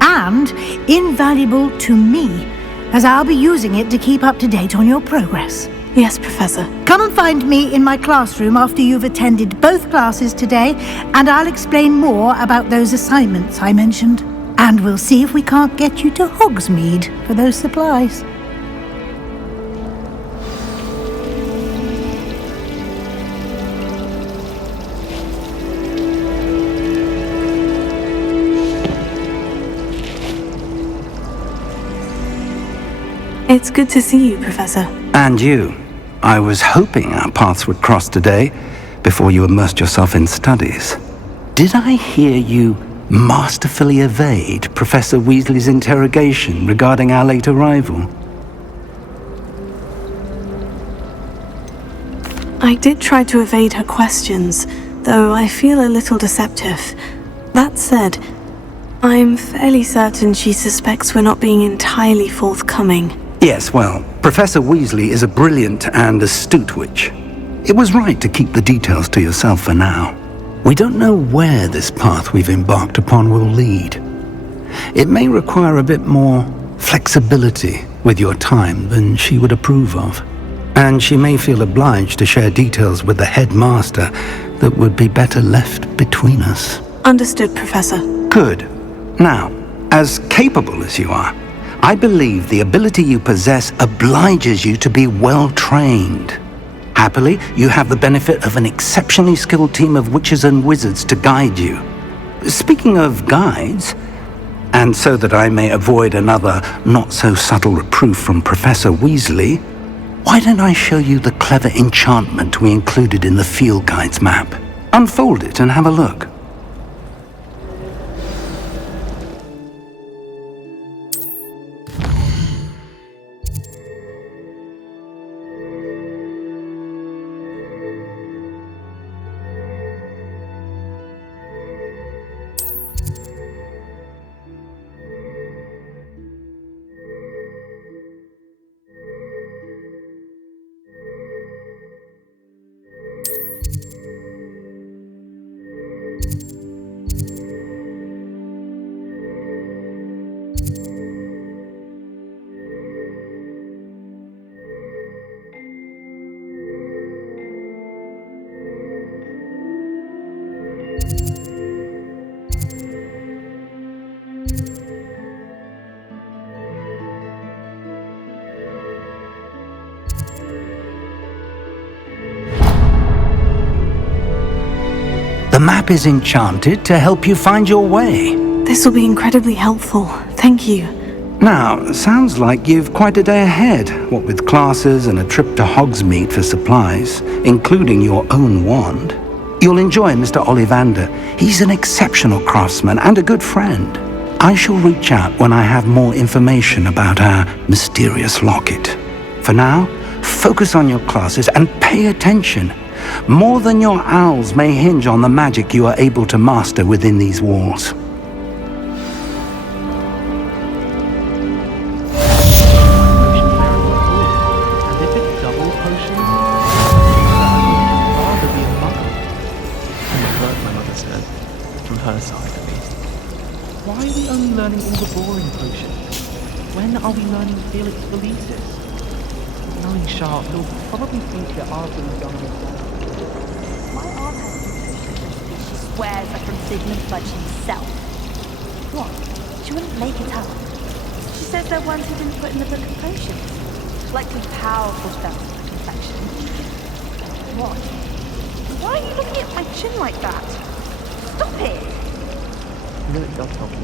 And invaluable to me, as I'll be using it to keep up to date on your progress. Yes, Professor. Come and find me in my classroom after you've attended both classes today, and I'll explain more about those assignments I mentioned. And we'll see if we can't get you to Hogsmeade for those supplies. It's good to see you, Professor. And you. I was hoping our paths would cross today, before you immersed yourself in studies. Did I hear you masterfully evade Professor Weasley's interrogation regarding our late arrival? I did try to evade her questions, though I feel a little deceptive. That said, I'm fairly certain she suspects we're not being entirely forthcoming. Yes, well, Professor Weasley is a brilliant and astute witch. It was right to keep the details to yourself for now. We don't know where this path we've embarked upon will lead. It may require a bit more flexibility with your time than she would approve of. And she may feel obliged to share details with the headmaster that would be better left between us. Understood, Professor. Good. Now, as capable as you are, I believe the ability you possess obliges you to be well-trained. Happily, you have the benefit of an exceptionally skilled team of witches and wizards to guide you. Speaking of guides, and so that I may avoid another not-so-subtle reproof from Professor Weasley, why don't I show you the clever enchantment we included in the field guide's map? Unfold it and have a look. The map is enchanted to help you find your way. This will be incredibly helpful. Thank you. Now, sounds like you've quite a day ahead, what with classes and a trip to Hogsmeade for supplies, including your own wand. You'll enjoy Mr. Ollivander. He's an exceptional craftsman and a good friend. I shall reach out when I have more information about our mysterious locket. For now, focus on your classes and pay attention. More than your owls may hinge on the magic you are able to master within these walls. Why are we only learning all the boring potions? When are we learning Felix Felicis? Knowing Sharp, he'll probably think that I've been done with that. My aunt has suspicions. She swears are from Sigmund Fudge himself. What? She wouldn't make it up. She says they're ones who didn't put in the book of potions. Likely powerful spells for infection. What? Why are you looking at my chin like that? Stop it! You know it does help me.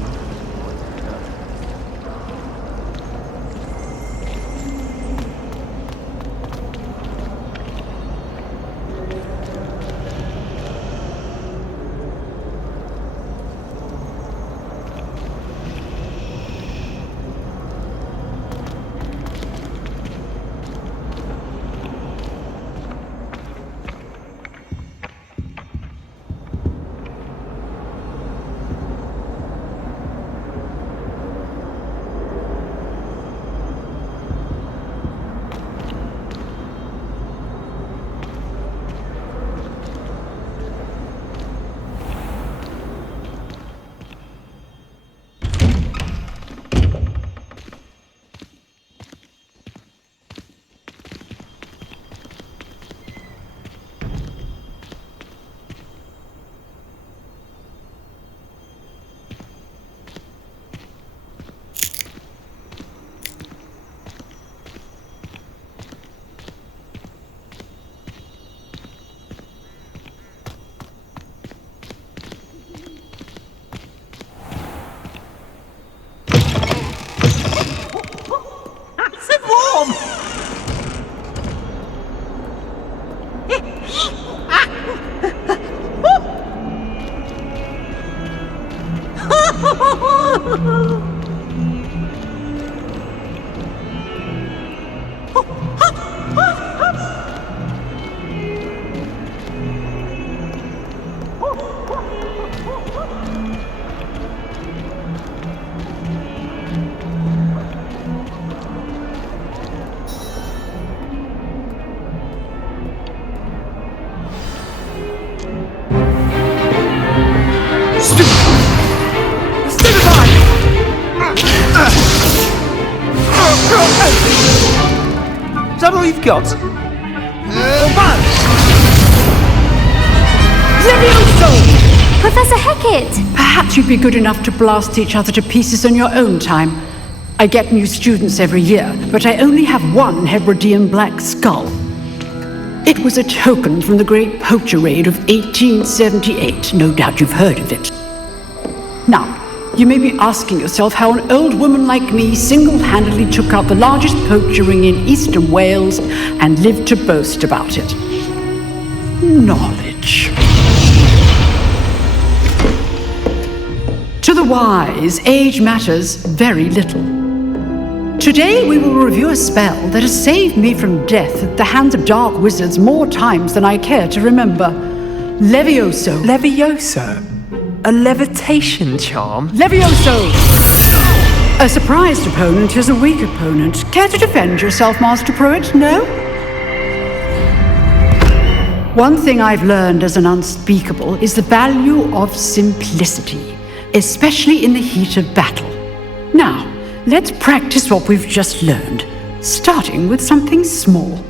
Is that all you've got? Levioso! Professor Hecat! Perhaps you'd be good enough to blast each other to pieces on your own time. I get new students every year, but I only have one Hebridean black skull. It was a token from the Great Poacher Raid of 1878. No doubt you've heard of it. Now, you may be asking yourself how an old woman like me single-handedly took out the largest poacher ring in eastern Wales and lived to boast about it. Knowledge. To the wise, age matters very little. Today we will review a spell that has saved me from death at the hands of dark wizards more times than I care to remember. Levioso. Levioso? A levitation charm? Levioso! A surprised opponent is a weak opponent. Care to defend yourself, Master Pruitt? No? One thing I've learned as an unspeakable is the value of simplicity, especially in the heat of battle. Now, let's practice what we've just learned, starting with something small.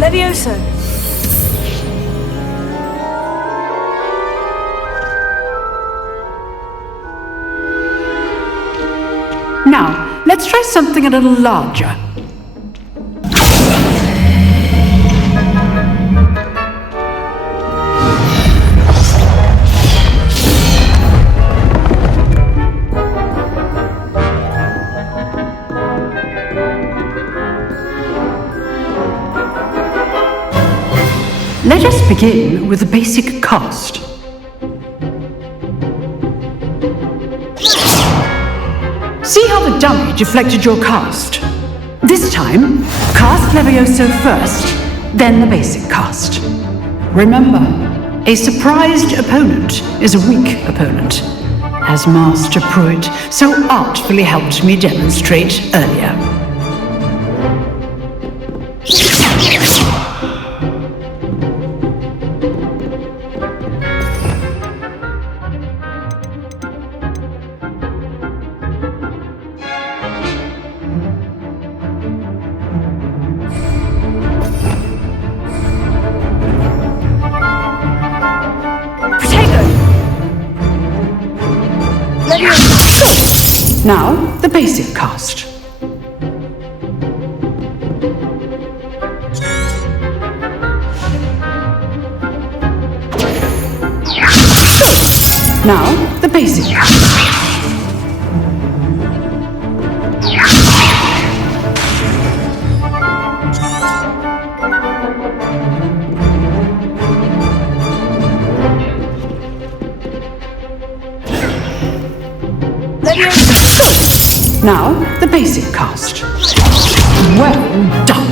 Levioso! Now, let's try something a little larger. Let us begin with the basic cast. See how the dummy deflected your cast? This time, cast Levioso first, then the basic cast. Remember, A surprised opponent is a weak opponent, as Master Pruitt so artfully helped me demonstrate earlier. Now, the basic cast. Now, the basic cast. Now, the basic cast. Well done.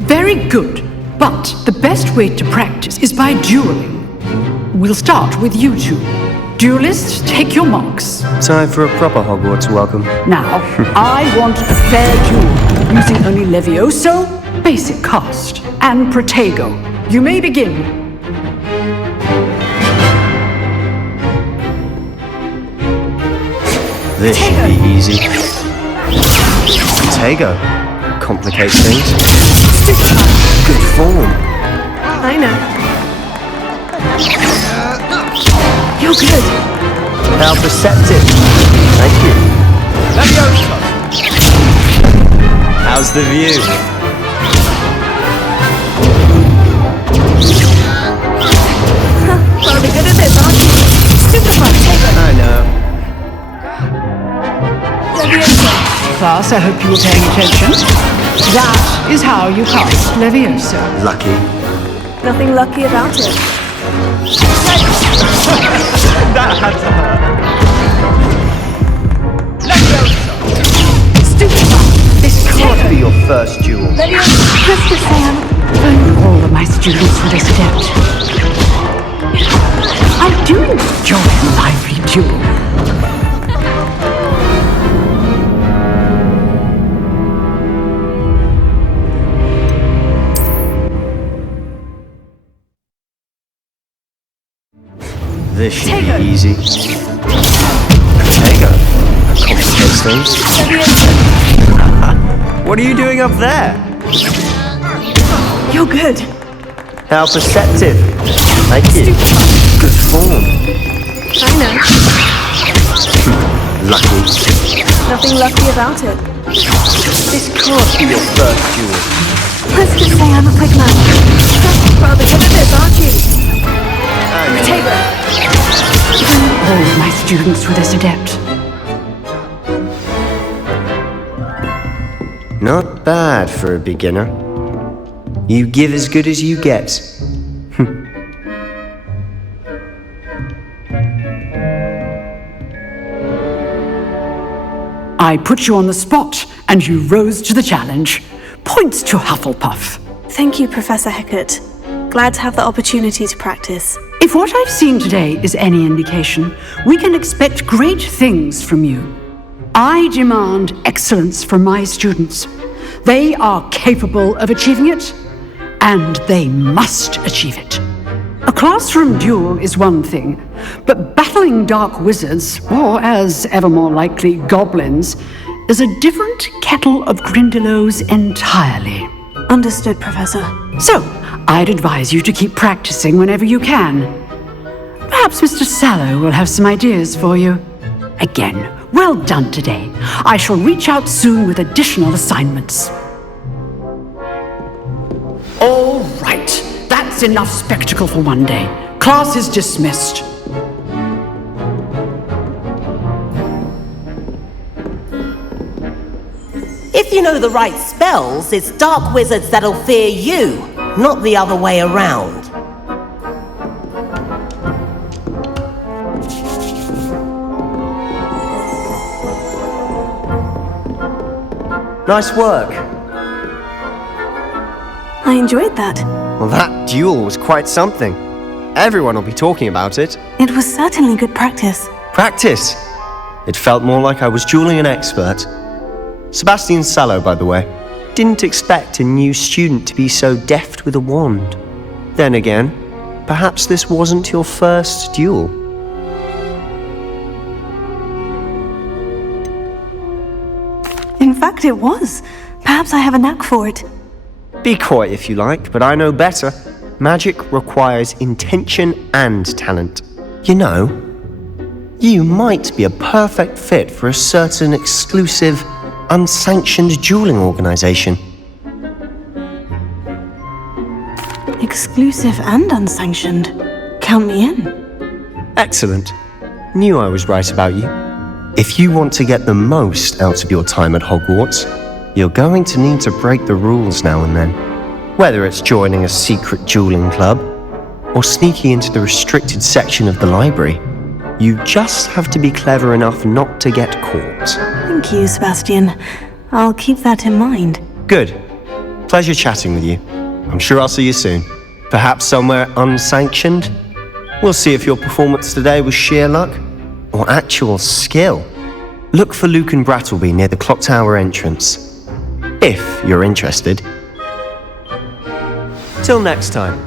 Very good. But the best way to practice is by dueling. We'll start with you two. Duelists, take your marks. Time for a proper Hogwarts welcome. Now, I want a fair duel, using only Levioso, basic cast, and Protego. You may begin. This should be easy. Protego. Complicates things. Good form. I know. You're good. How perceptive. Thank you. How's the view? Rather good at this, aren't you? Super fun, Protego. I know. Class, I hope you were paying attention. That is how you cast Levioso. Lucky. Nothing lucky about it. That had to hurt. Stupid fun. This can't be your first duel. Mr. Sam. Thank all of my students for this adept. I do enjoy a lively duel. This should be easy. Protego. That complicates things. What are you doing up there? You're good. How perceptive. Thank you. Good form. I know. Lucky. Nothing lucky about it. This can't be your first duel. Let's just say I'm a quick man. Rather good at this, aren't you? Protego. All of my students for this adept. Not bad for a beginner. You give as good as you get. I put you on the spot, and you rose to the challenge. Points to Hufflepuff. Thank you, Professor Hecat. Glad to have the opportunity to practice. If what I've seen today is any indication, we can expect great things from you. I demand excellence from my students. They are capable of achieving it, and they must achieve it. A classroom duel is one thing, but battling dark wizards, or as ever more likely, goblins, is a different kettle of Grindylows entirely. Understood, Professor. So, I'd advise you to keep practicing whenever you can. Perhaps Mr. Sallow will have some ideas for you. Again, well done today. I shall reach out soon with additional assignments. All right, that's enough spectacle for one day. Class is dismissed. If you know the right spells, it's dark wizards that'll fear you, not the other way around. Nice work. I enjoyed that. Well, that duel was quite something. Everyone will be talking about it. It was certainly good practice. Practice? It felt more like I was dueling an expert. Sebastian Sallow, by the way. Didn't expect a new student to be so deft with a wand. Then again, perhaps this wasn't your first duel. In fact, it was. Perhaps I have a knack for it. Be coy if you like, but I know better. Magic requires intention and talent. You know, you might be a perfect fit for a certain exclusive, unsanctioned dueling organization. Exclusive and unsanctioned. Count me in. Excellent. Knew I was right about you. If you want to get the most out of your time at Hogwarts, you're going to need to break the rules now and then. Whether it's joining a secret dueling club, or sneaking into the restricted section of the library, you just have to be clever enough not to get caught. Thank you, Sebastian. I'll keep that in mind. Good. Pleasure chatting with you. I'm sure I'll see you soon. Perhaps somewhere unsanctioned? We'll see if your performance today was sheer luck or actual skill. Look for Luke and Brattleby near the clock tower entrance, if you're interested. Till next time.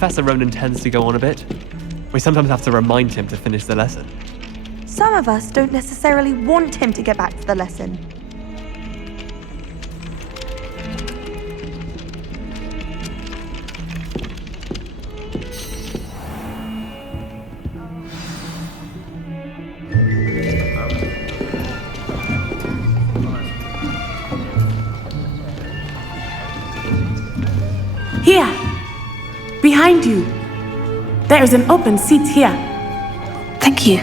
Professor Ronan tends to go on a bit. We sometimes have to remind him to finish the lesson. Some of us don't necessarily want him to get back to the lesson. Here! Behind you! There is an open seat here. Thank you.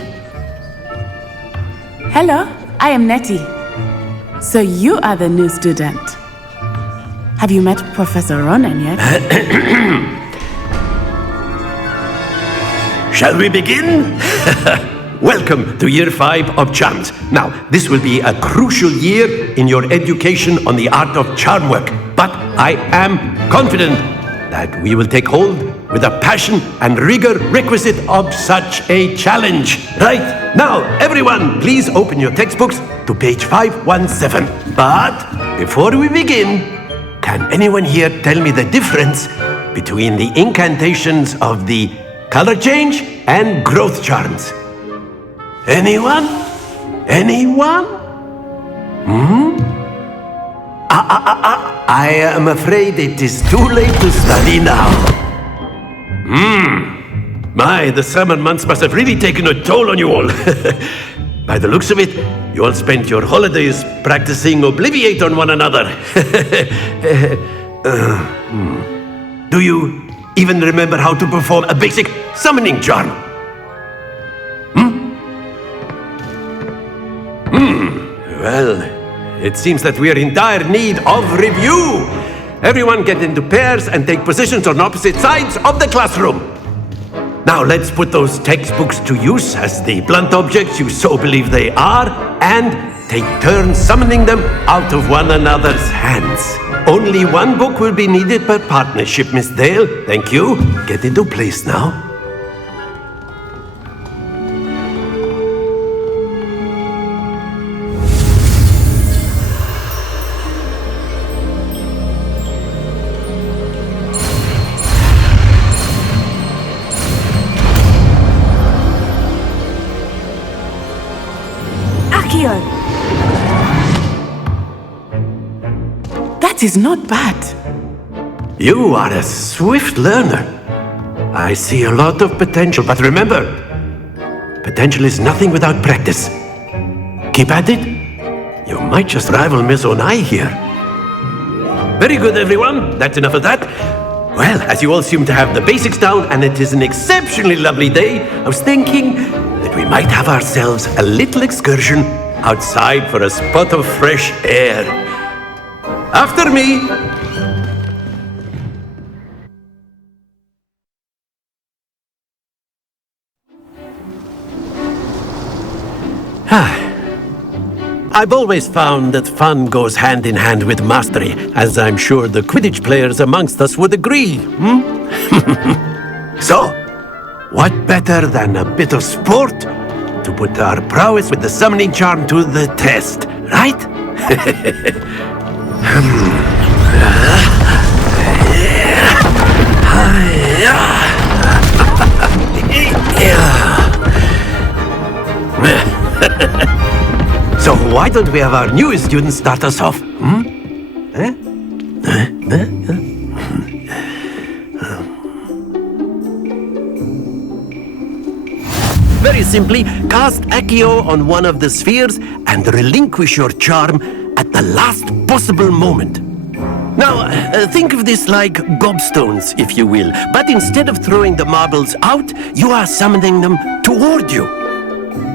Hello, I am Nettie. So you are the new student. Have you met Professor Ronan yet? Shall we begin? Welcome to Year 5 of Charms. Now, this will be a crucial year in your education on the art of charm work. But I am confident that we will take hold with the passion and rigor requisite of such a challenge. Right, now everyone, please open your textbooks to page 517. But before we begin, can anyone here tell me the difference between the incantations of the color change and growth charms? Anyone? Anyone? I am afraid it is too late to study now. My, the summer months must have really taken a toll on you all. By the looks of it, you all spent your holidays practicing Obliviate on one another. Do you even remember how to perform a basic summoning charm? Well, it seems that we are in dire need of review. Everyone get into pairs and take positions on opposite sides of the classroom. Now let's put those textbooks to use as the blunt objects you so believe they are, and take turns summoning them out of one another's hands. Only one book will be needed per partnership, Miss Dale. Thank you. Get into place now. That is not bad. You are a swift learner. I see a lot of potential, but remember, potential is nothing without practice. Keep at it. You might just rival Miss Onai here. Very good, everyone. That's enough of that. Well, as you all seem to have the basics down, and it is an exceptionally lovely day, I was thinking that we might have ourselves a little excursion outside for a spot of fresh air. After me! I've always found that fun goes hand in hand with mastery, as I'm sure the Quidditch players amongst us would agree. So, what better than a bit of sport to put our prowess with the summoning charm to the test, right? So why don't we have our newest student start us off? Very simply, cast Accio on one of the spheres and relinquish your charm at the last possible moment. Now, think of this like gobstones, if you will, but instead of throwing the marbles out, you are summoning them toward you.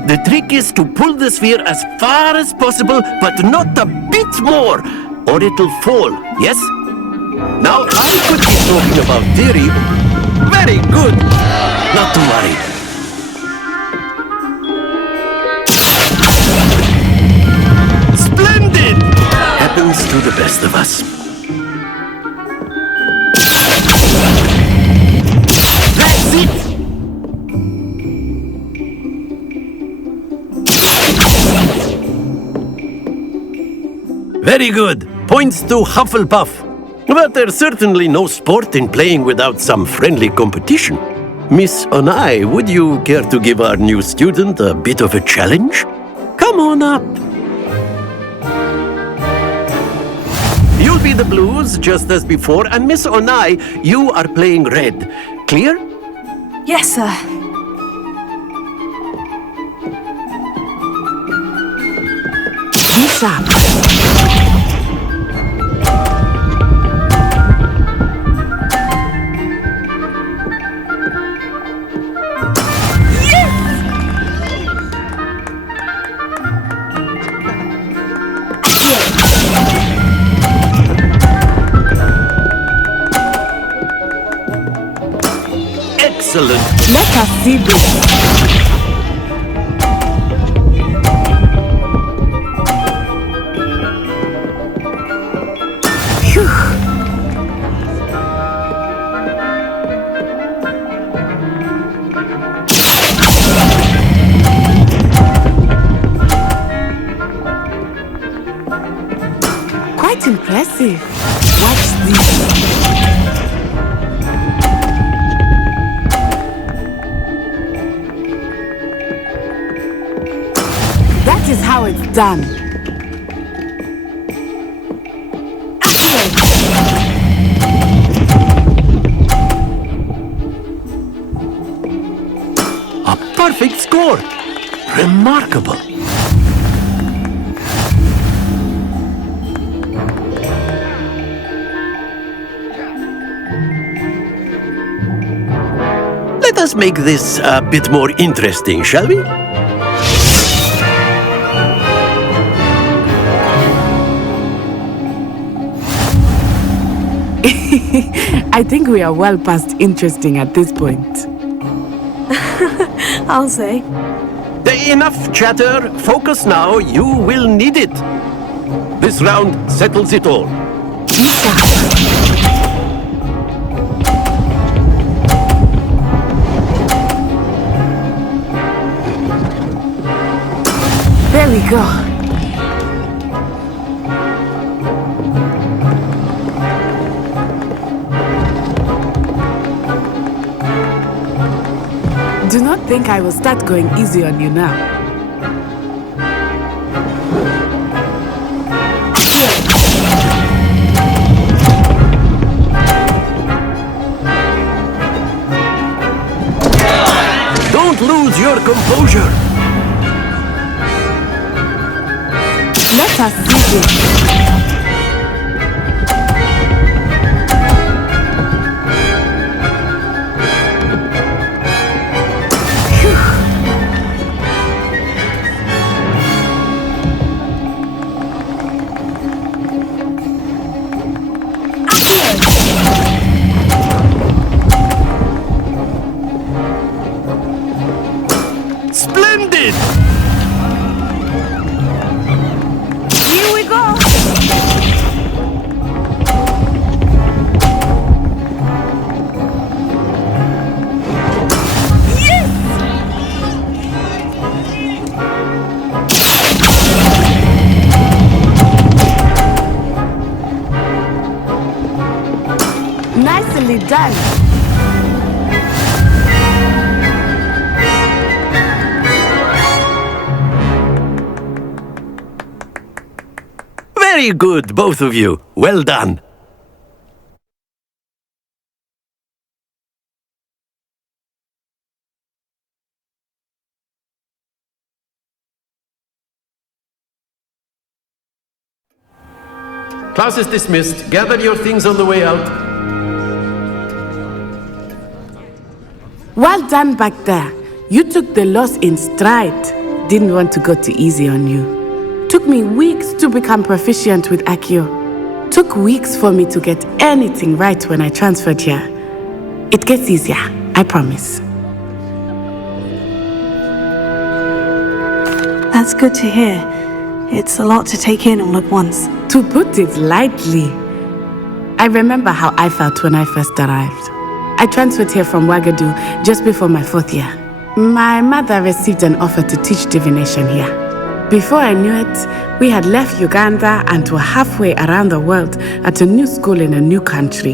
The trick is to pull the sphere as far as possible, but not a bit more, or it'll fall, yes? Now, I could be talking about theory. Very good. Not to worry. Splendid! Happens to the best of us. That's it! Very good. Points to Hufflepuff. But there's certainly no sport in playing without some friendly competition. Miss Onai, would you care to give our new student a bit of a challenge? Come on up. You'll be the blues, just as before, and Miss Onai, you are playing red. Clear? Yes, sir. Be sharp. Excellent. Let us see this. Phew. Quite impressive. Watch this. That is how it's done. A perfect score. Remarkable. Let us make this a bit more interesting, shall we? I think we are well past interesting at this point. I'll say. Enough chatter. Focus now. You will need it. This round settles it all. There we go. Do not think I will start going easy on you now. Don't lose your composure. Let us see this. Splendid! Here we go! Nicely done. Very good, both of you. Well done. Class is dismissed. Gather your things on the way out. Well done back there. You took the loss in stride. Didn't want to go too easy on you. Took me weeks to become proficient with Accio. Took weeks for me to get anything right when I transferred here. It gets easier, I promise. That's good to hear. It's a lot to take in all at once. To put it lightly, I remember how I felt when I first arrived. I transferred here from Wagadu just before my 4th year. My mother received an offer to teach divination here. Before I knew it, we had left Uganda and were halfway around the world at a new school in a new country.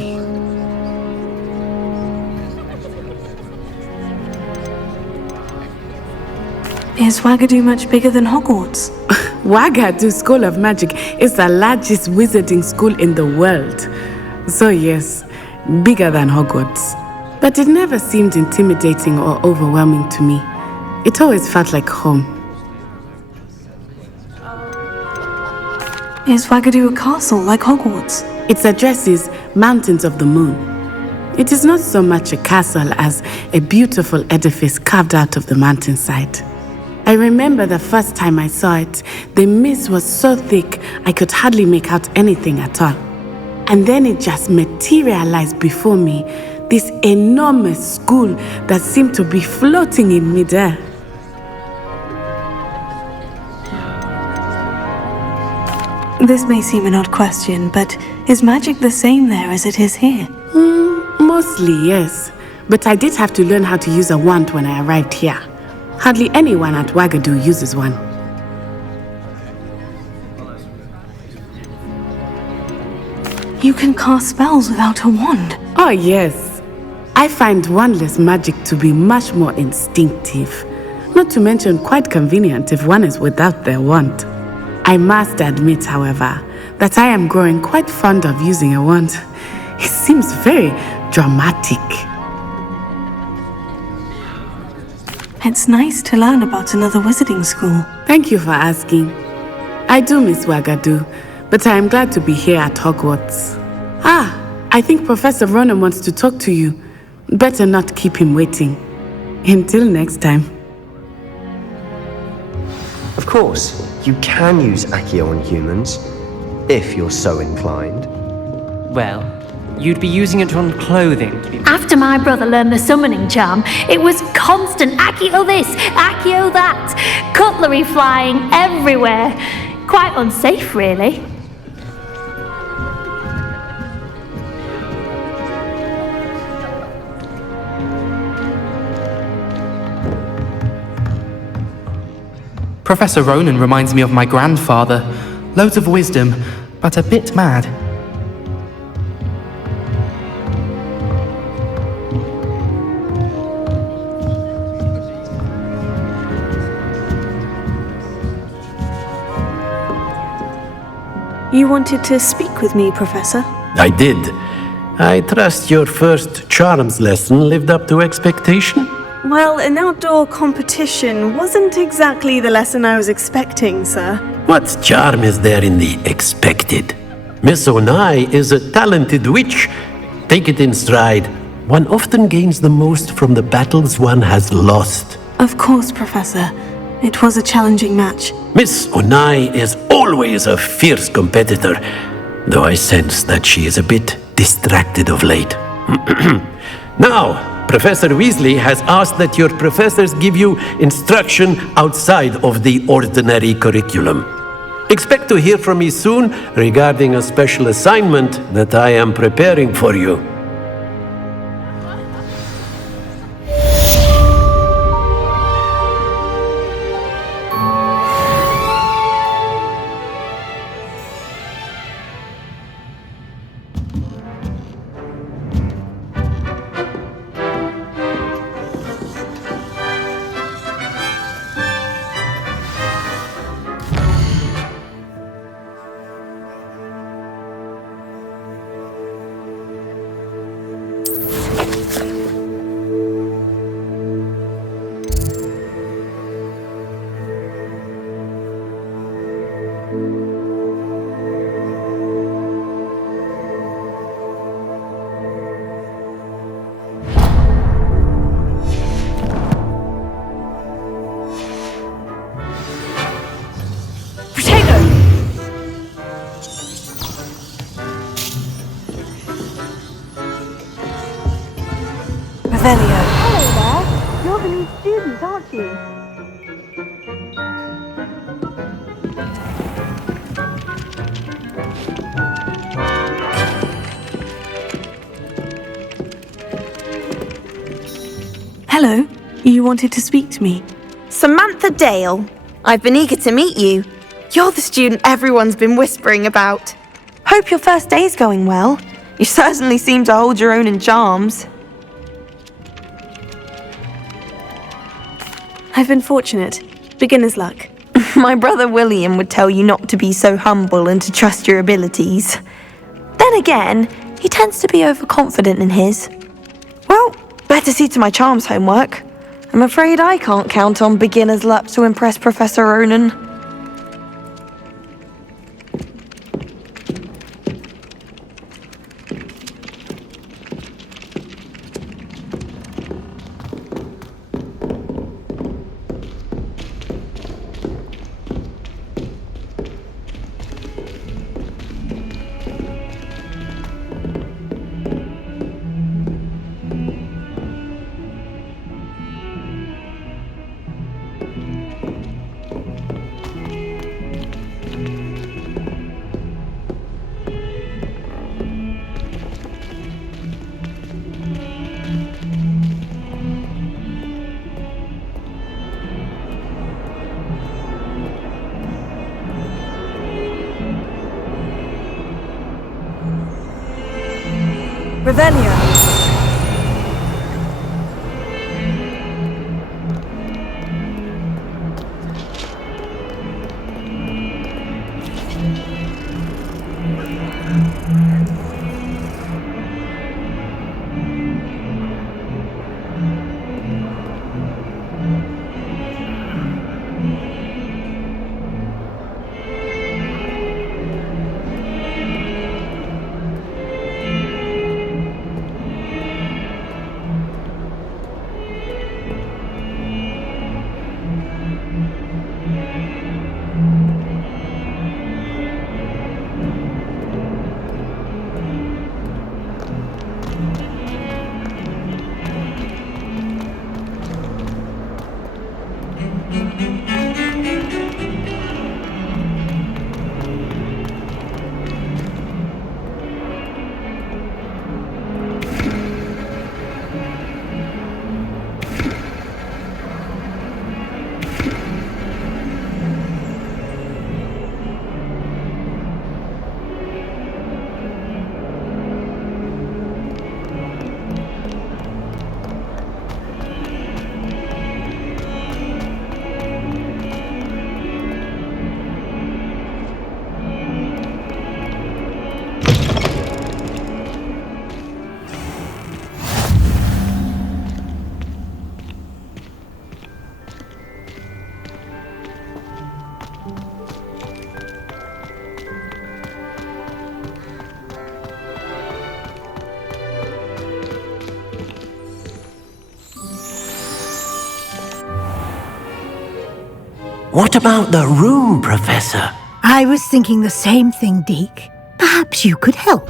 Is Wagadu much bigger than Hogwarts? Wagadu School of Magic is the largest wizarding school in the world. So yes, bigger than Hogwarts. But it never seemed intimidating or overwhelming to me. It always felt like home. Is Wagadu a castle like Hogwarts? Its address is Mountains of the Moon. It is not so much a castle as a beautiful edifice carved out of the mountainside. I remember the first time I saw it, the mist was so thick I could hardly make out anything at all. And then it just materialized before me, this enormous school that seemed to be floating in midair. This may seem an odd question, but is magic the same there as it is here? Mostly, yes. But I did have to learn how to use a wand when I arrived here. Hardly anyone at Wagadu uses one. You can cast spells without a wand? Oh, yes. I find wandless magic to be much more instinctive. Not to mention quite convenient if one is without their wand. I must admit, however, that I am growing quite fond of using a wand. It seems very dramatic. It's nice to learn about another wizarding school. Thank you for asking. I do miss Wagadu, but I am glad to be here at Hogwarts. I think Professor Ronan wants to talk to you. Better not keep him waiting. Until next time. Of course, you can use Accio on humans, if you're so inclined. Well, you'd be using it on clothing. After my brother learned the summoning charm, it was constant Accio this, Accio that, cutlery flying everywhere. Quite unsafe, really. Professor Ronan reminds me of my grandfather. Loads of wisdom, but a bit mad. You wanted to speak with me, Professor? I did. I trust your first charms lesson lived up to expectation? Well, an outdoor competition wasn't exactly the lesson I was expecting, sir. What charm is there in the expected? Miss Onai is a talented witch. Take it in stride. One often gains the most from the battles one has lost. Of course, Professor. It was a challenging match. Miss Onai is always a fierce competitor, though I sense that she is a bit distracted of late. Now, Professor Weasley has asked that your professors give you instruction outside of the ordinary curriculum. Expect to hear from me soon regarding a special assignment that I am preparing for you. Hello there. You're the new student, aren't you? Hello. You wanted to speak to me? Samantha Dale. I've been eager to meet you. You're the student everyone's been whispering about. Hope your first day's going well. You certainly seem to hold your own in charms. I've been fortunate. Beginner's luck. My brother William would tell you not to be so humble and to trust your abilities. Then again, he tends to be overconfident in his. Well, better see to my charms homework. I'm afraid I can't count on beginner's luck to impress Professor Ronan. Revelio. What about the room, Professor? I was thinking the same thing, Deke. Perhaps you could help.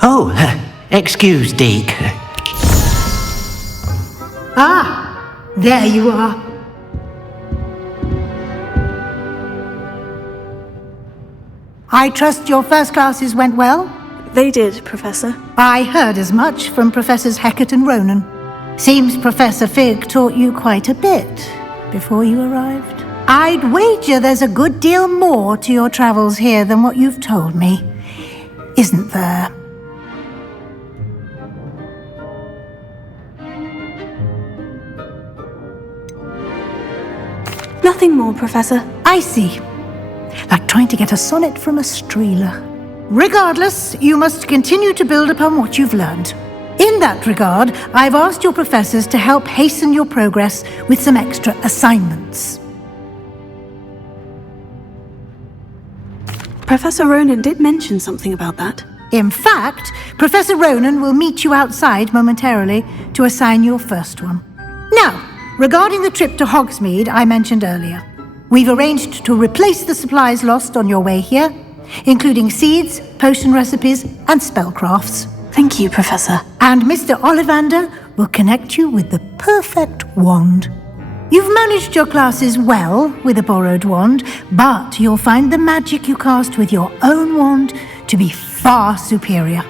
Oh, excuse, Deke. Ah, there you are. I trust your first classes went well? They did, Professor. I heard as much from Professors Hecat and Ronan. Seems Professor Fig taught you quite a bit before you arrived. I'd wager there's a good deal more to your travels here than what you've told me, isn't there? Nothing more, Professor. I see. Like trying to get a sonnet from a streeler. Regardless, you must continue to build upon what you've learned. In that regard, I've asked your professors to help hasten your progress with some extra assignments. Professor Ronan did mention something about that. In fact, Professor Ronan will meet you outside momentarily to assign your first one. Now, regarding the trip to Hogsmeade I mentioned earlier, we've arranged to replace the supplies lost on your way here, including seeds, potion recipes, and spellcrafts. Thank you, Professor. And Mr. Ollivander will connect you with the perfect wand. You've managed your classes well with a borrowed wand, but you'll find the magic you cast with your own wand to be far superior.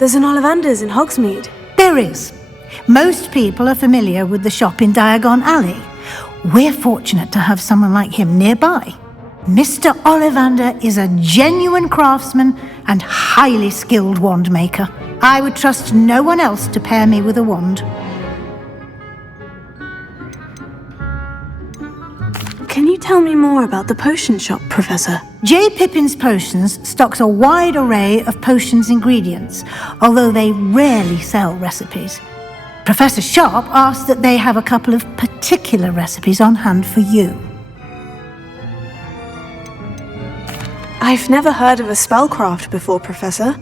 There's an Ollivander's in Hogsmeade. There is. Most people are familiar with the shop in Diagon Alley. We're fortunate to have someone like him nearby. Mr. Ollivander is a genuine craftsman and highly skilled wand maker. I would trust no one else to pair me with a wand. Can you tell me more about the potion shop, Professor? J. Pippin's Potions stocks a wide array of potions ingredients, although they rarely sell recipes. Professor Sharp asked that they have a couple of particular recipes on hand for you. I've never heard of a spellcraft before, Professor.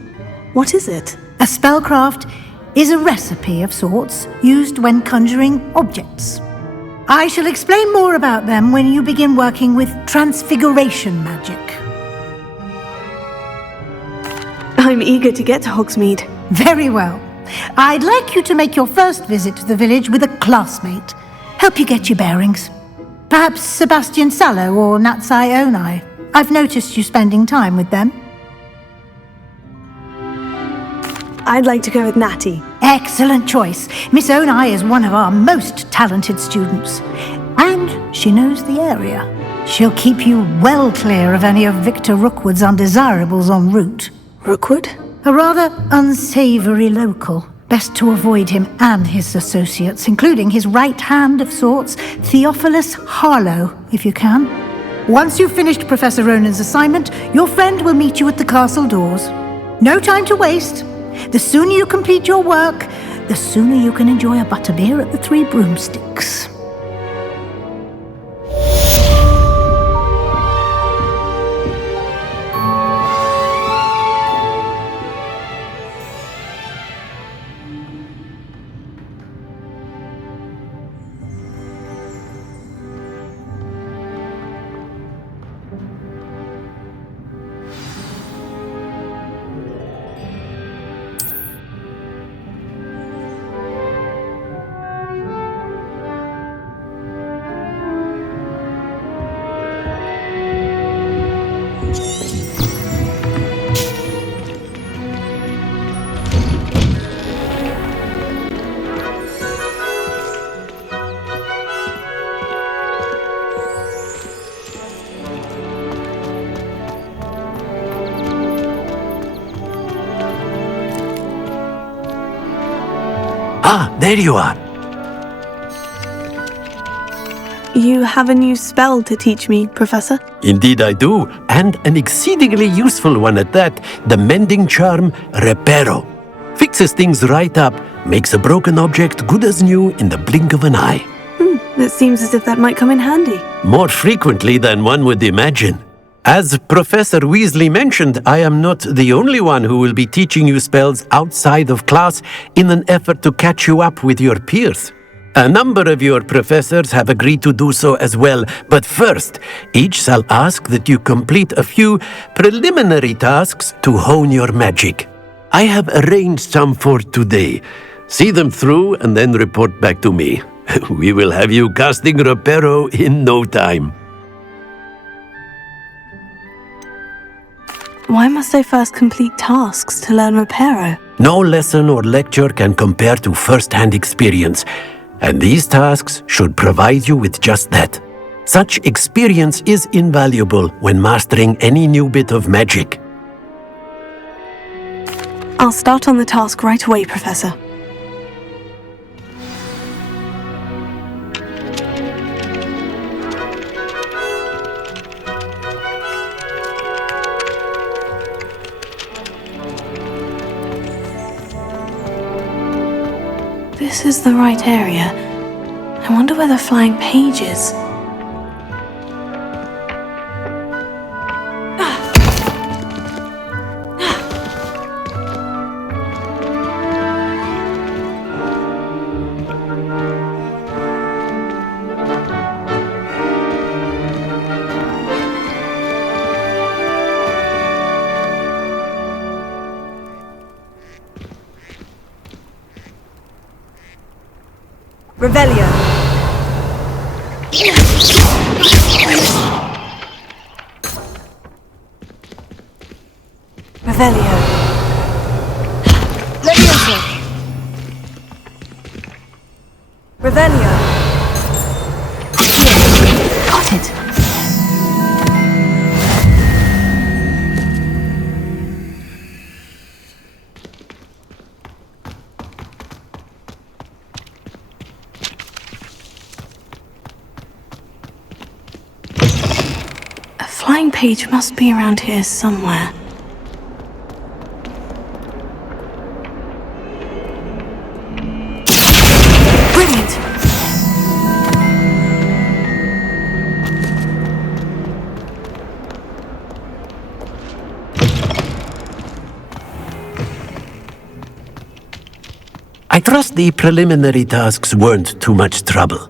What is it? A spellcraft is a recipe of sorts used when conjuring objects. I shall explain more about them when you begin working with transfiguration magic. I'm eager to get to Hogsmeade. Very well. I'd like you to make your first visit to the village with a classmate. Help you get your bearings. Perhaps Sebastian Sallow or Natsai Onai. I've noticed you spending time with them. I'd like to go with Natty. Excellent choice. Miss Onai is one of our most talented students. And she knows the area. She'll keep you well clear of any of Victor Rookwood's undesirables en route. Rookwood? A rather unsavory local. Best to avoid him and his associates, including his right hand of sorts, Theophilus Harlow, if you can. Once you've finished Professor Ronan's assignment, your friend will meet you at the castle doors. No time to waste. The sooner you complete your work, the sooner you can enjoy a butterbeer at the Three Broomsticks. Ah, there you are. You have a new spell to teach me, Professor? Indeed I do, and an exceedingly useful one at that. The mending charm, Reparo. Fixes things right up, makes a broken object good as new in the blink of an eye. It seems as if that might come in handy. More frequently than one would imagine. As Professor Weasley mentioned, I am not the only one who will be teaching you spells outside of class in an effort to catch you up with your peers. A number of your professors have agreed to do so as well, but first, each shall ask that you complete a few preliminary tasks to hone your magic. I have arranged some for today. See them through and then report back to me. We will have you casting Reparo in no time. Why must I first complete tasks to learn Reparo? No lesson or lecture can compare to first-hand experience, and these tasks should provide you with just that. Such experience is invaluable when mastering any new bit of magic. I'll start on the task right away, Professor. This is the right area. I wonder where the flying page is. Revelio. Revelio. Revelio. Got it. A flying page must be around here somewhere. Brilliant! I trust the preliminary tasks weren't too much trouble.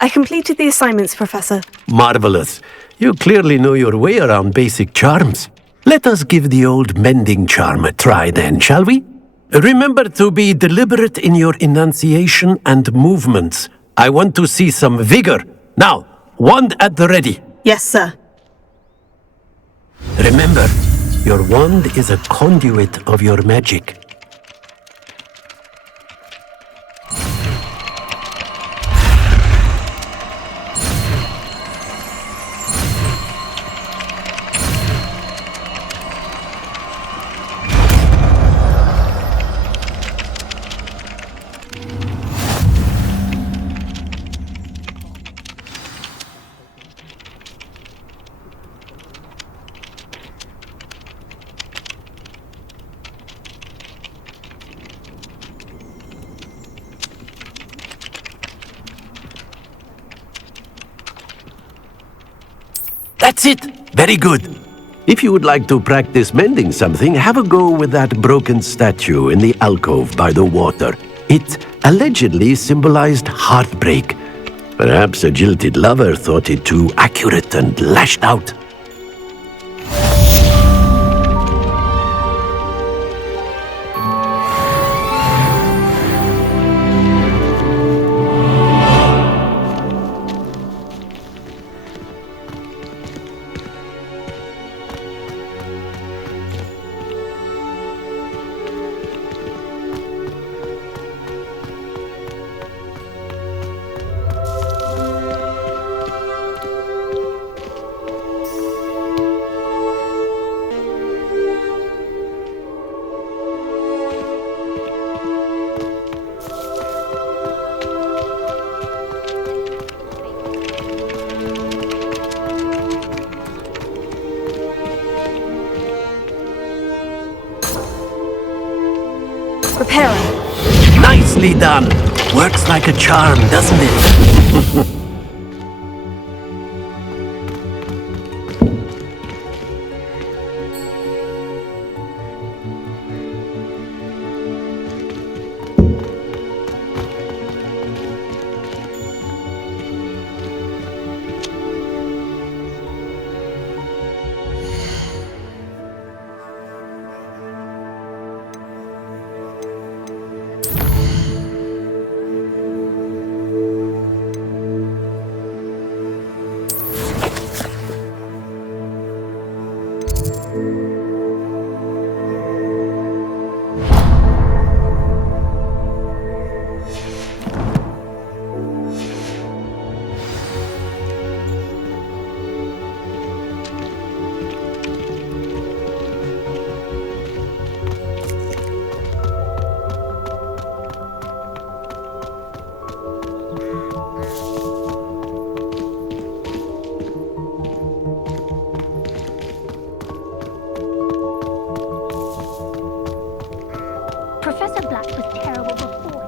I completed the assignments, Professor. Marvelous. You clearly know your way around basic charms. Let us give the old mending charm a try then, shall we? Remember to be deliberate in your enunciation and movements. I want to see some vigor. Now, wand at the ready. Yes, sir. Remember, your wand is a conduit of your magic. That's it! Very good. If you would like to practice mending something, have a go with that broken statue in the alcove by the water. It allegedly symbolized heartbreak. Perhaps a jilted lover thought it too accurate and lashed out. Repairing. Nicely done. Works like a charm, doesn't it? Professor Black was terrible before.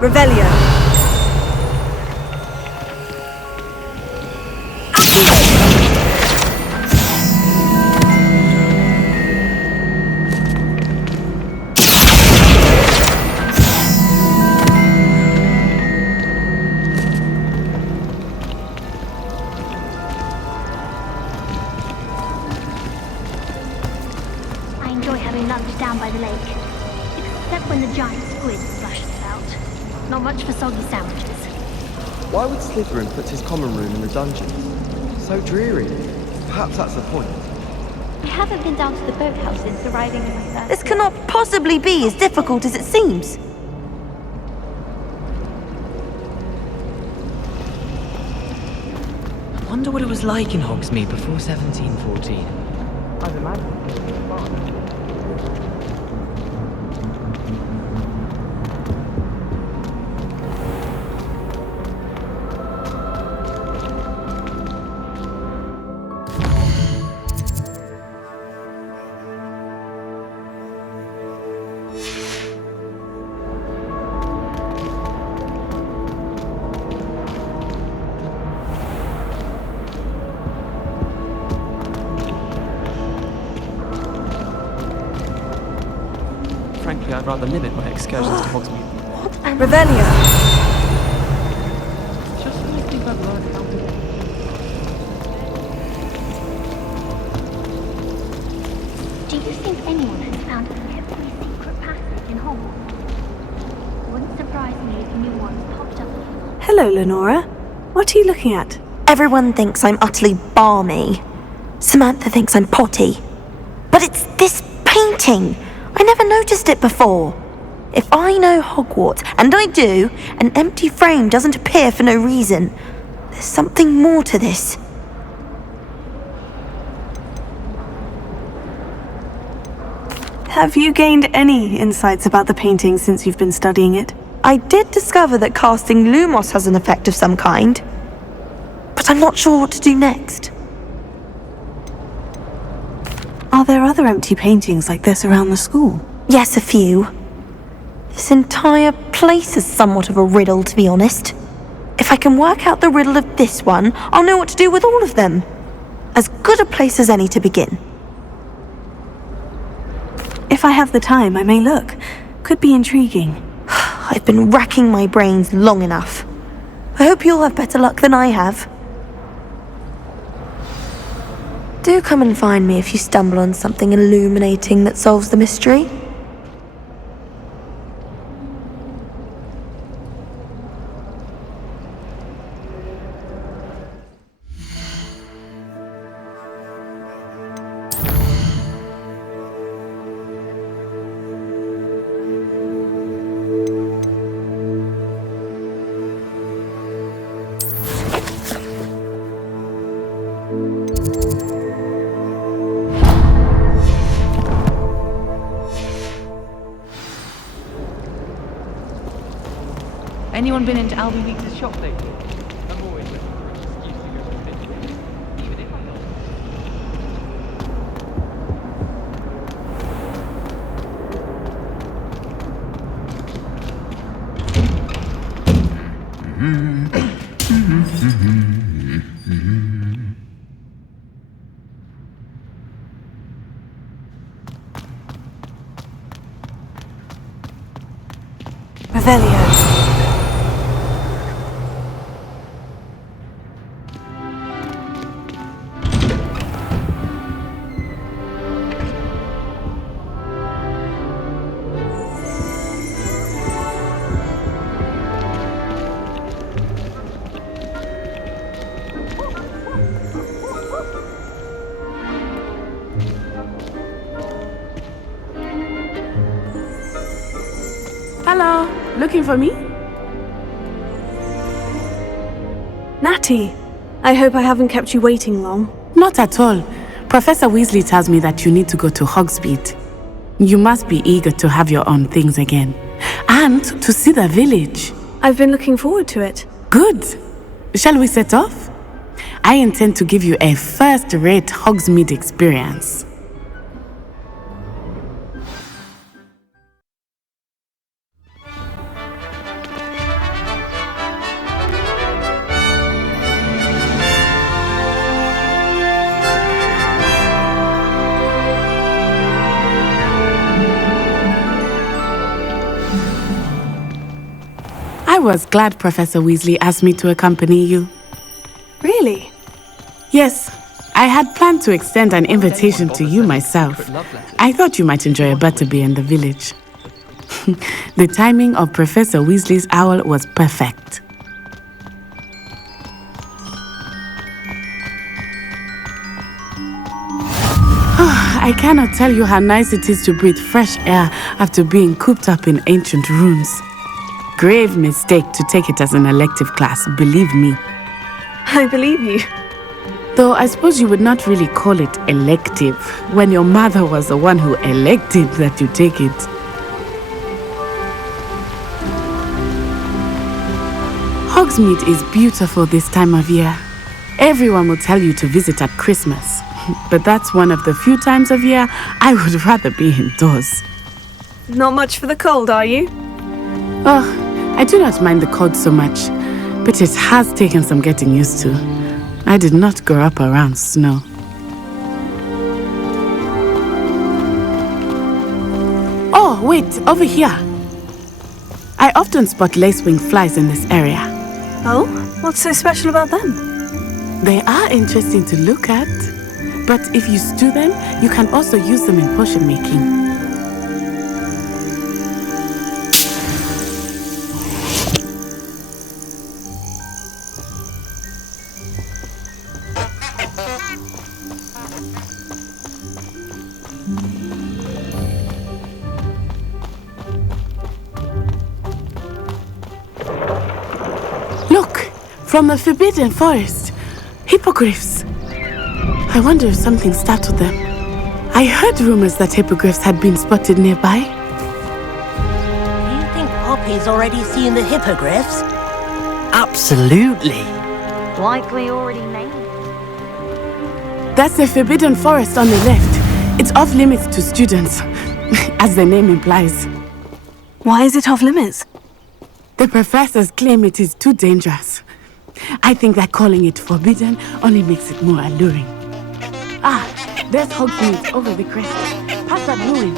Revelio. I enjoy having lunch down by the lake. Except when the giant squid splashed about. Not much for soggy sandwiches. Why would Slytherin put his common room in the dungeons? So dreary. Perhaps that's the point. I haven't been down to the boathouse since arriving in my first. This cannot possibly be as difficult as it seems. I wonder what it was like in Hogsmeade before 1714. I'd imagine it was fun. Frankly, I'd rather limit my excursions to Hogsmeade. Revelio. Just when I think I've learned how to... Do you think anyone has found every secret passage in Hogwarts? Wouldn't surprise me if new ones popped up. Hello, Lenora. What are you looking at? Everyone thinks I'm utterly balmy. Samantha thinks I'm potty. But it's this painting! I never noticed it before. If I know Hogwarts, and I do, an empty frame doesn't appear for no reason. There's something more to this. Have you gained any insights about the painting since you've been studying it? I did discover that casting Lumos has an effect of some kind, but I'm not sure what to do next. Are there other empty paintings like this around the school? Yes, a few. This entire place is somewhat of a riddle, to be honest. If I can work out the riddle of this one, I'll know what to do with all of them. As good a place as any to begin. If I have the time, I may look. Could be intriguing. I've been racking my brains long enough. I hope you'll have better luck than I have. Do come and find me if you stumble on something illuminating that solves the mystery. Anyone been into Albie Weeks' shop lately? I'm always looking for an excuse to go to the picture, even if I don't. Revelio. Hello, looking for me? Natty, I hope I haven't kept you waiting long. Not at all. Professor Weasley tells me that you need to go to Hogsmeade. You must be eager to have your own things again. And to see the village. I've been looking forward to it. Good. Shall we set off? I intend to give you a first-rate Hogsmeade experience. I was glad Professor Weasley asked me to accompany you. Really? Yes, I had planned to extend an invitation to you myself. I thought you might enjoy a butterbeer in the village. The timing of Professor Weasley's owl was perfect. I cannot tell you how nice it is to breathe fresh air after being cooped up in ancient rooms. Grave mistake to take it as an elective class, believe me. I believe you. Though I suppose you would not really call it elective when your mother was the one who elected that you take it. Hogsmeade is beautiful this time of year. Everyone will tell you to visit at Christmas. But that's one of the few times of year I would rather be indoors. Not much for the cold, are you? Oh, I do not mind the cold so much, but it has taken some getting used to. I did not grow up around snow. Oh, wait, over here. I often spot lacewing flies in this area. Oh? What's so special about them? They are interesting to look at. But if you stew them, you can also use them in potion making. Look! From the Forbidden Forest! Hippogriffs! I wonder if something startled them. I heard rumors that hippogriffs had been spotted nearby. Do you think Poppy's already seen the hippogriffs? Absolutely. Likely already named. That's the Forbidden Forest on the left. It's off limits to students, as the name implies. Why is it off limits? The professors claim it is too dangerous. I think that calling it forbidden only makes it more alluring. Ah, there's Hogsmeade over the crest. Past that ruin.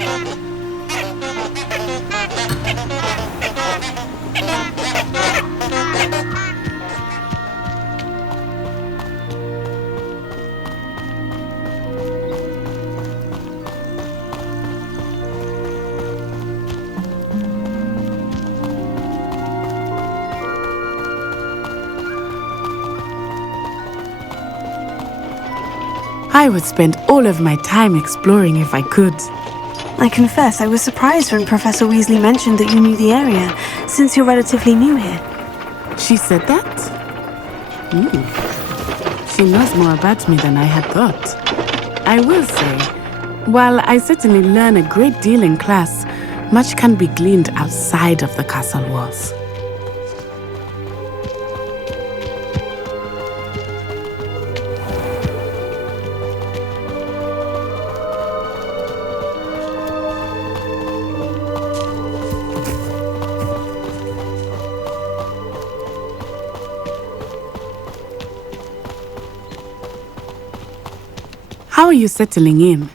I would spend all of my time exploring if I could. I confess I was surprised when Professor Weasley mentioned that you knew the area, since you're relatively new here. She said that? She knows more about me than I had thought. I will say, while I certainly learn a great deal in class, much can be gleaned outside of the castle walls. How are you settling in?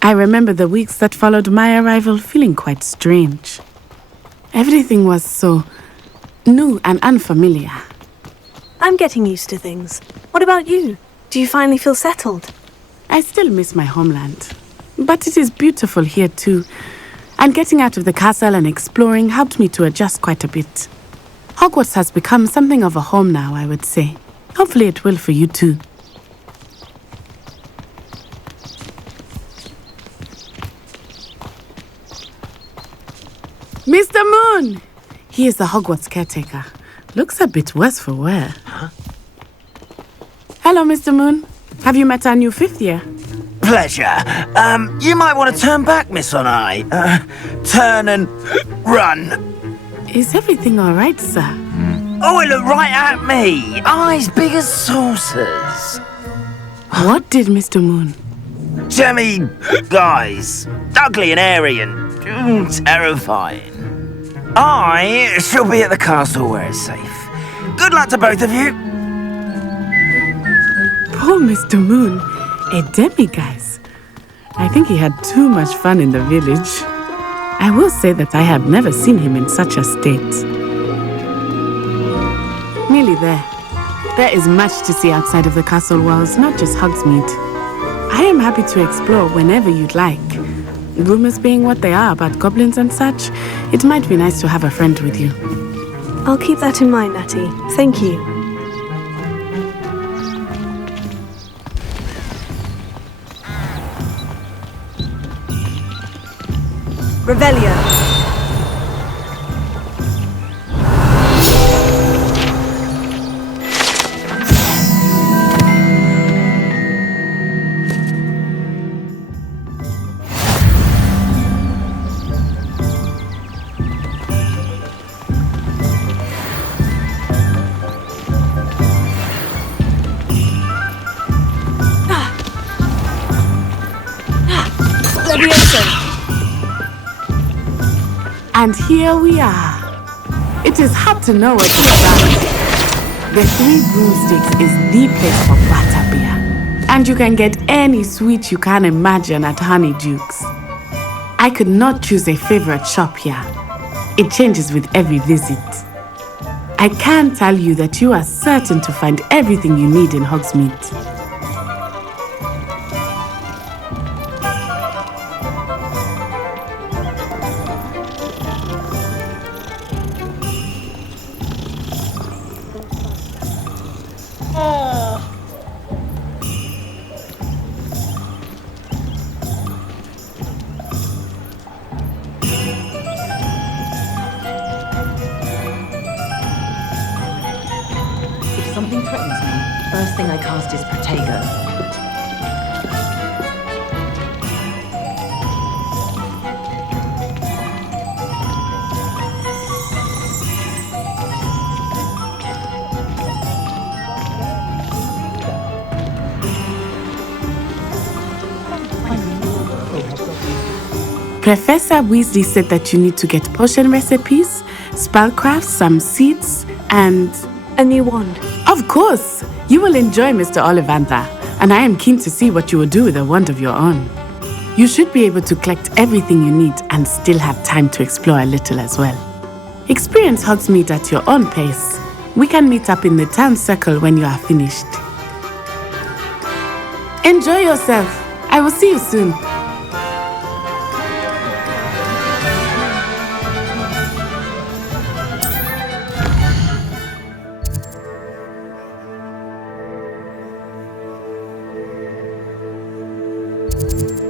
I remember the weeks that followed my arrival feeling quite strange. Everything was so new and unfamiliar. I'm getting used to things. What about you? Do you finally feel settled? I still miss my homeland. But it is beautiful here too. And getting out of the castle and exploring helped me to adjust quite a bit. Hogwarts has become something of a home now, I would say. Hopefully it will for you too. Mr. Moon! He is the Hogwarts caretaker. Looks a bit worse for wear. Huh? Hello, Mr. Moon. Have you met our new fifth year? Pleasure. You might want to turn back, Miss Onai. Turn and run. Is everything all right, sir? Oh, it looked right at me. Eyes big as saucers. What did Mr. Moon? Jemmy guys. Ugly and airy and terrifying. I shall be at the castle where it's safe. Good luck to both of you. Poor Mr. Moon. A demiguise. I think he had too much fun in the village. I will say that I have never seen him in such a state. Nearly there. There is much to see outside of the castle walls, not just Hogsmeade. I am happy to explore whenever you'd like. Rumors being what they are about goblins and such, it might be nice to have a friend with you. I'll keep that in mind, Natty. Thank you. Revelio. And here we are. It is hard to know what to about. The Three Broomsticks is the place for butterbeer. And you can get any sweet you can imagine at Honeydukes. I could not choose a favorite shop here. It changes with every visit. I can tell you that you are certain to find everything you need in Hogsmeade. If something threatens me, first thing I cast is Protego. Professor Weasley said that you need to get potion recipes, spellcrafts, some seeds, and... a new wand. Of course! You will enjoy Mr. Ollivander, and I am keen to see what you will do with a wand of your own. You should be able to collect everything you need and still have time to explore a little as well. Experience Hogsmeade at your own pace. We can meet up in the town circle when you are finished. Enjoy yourself. I will see you soon. You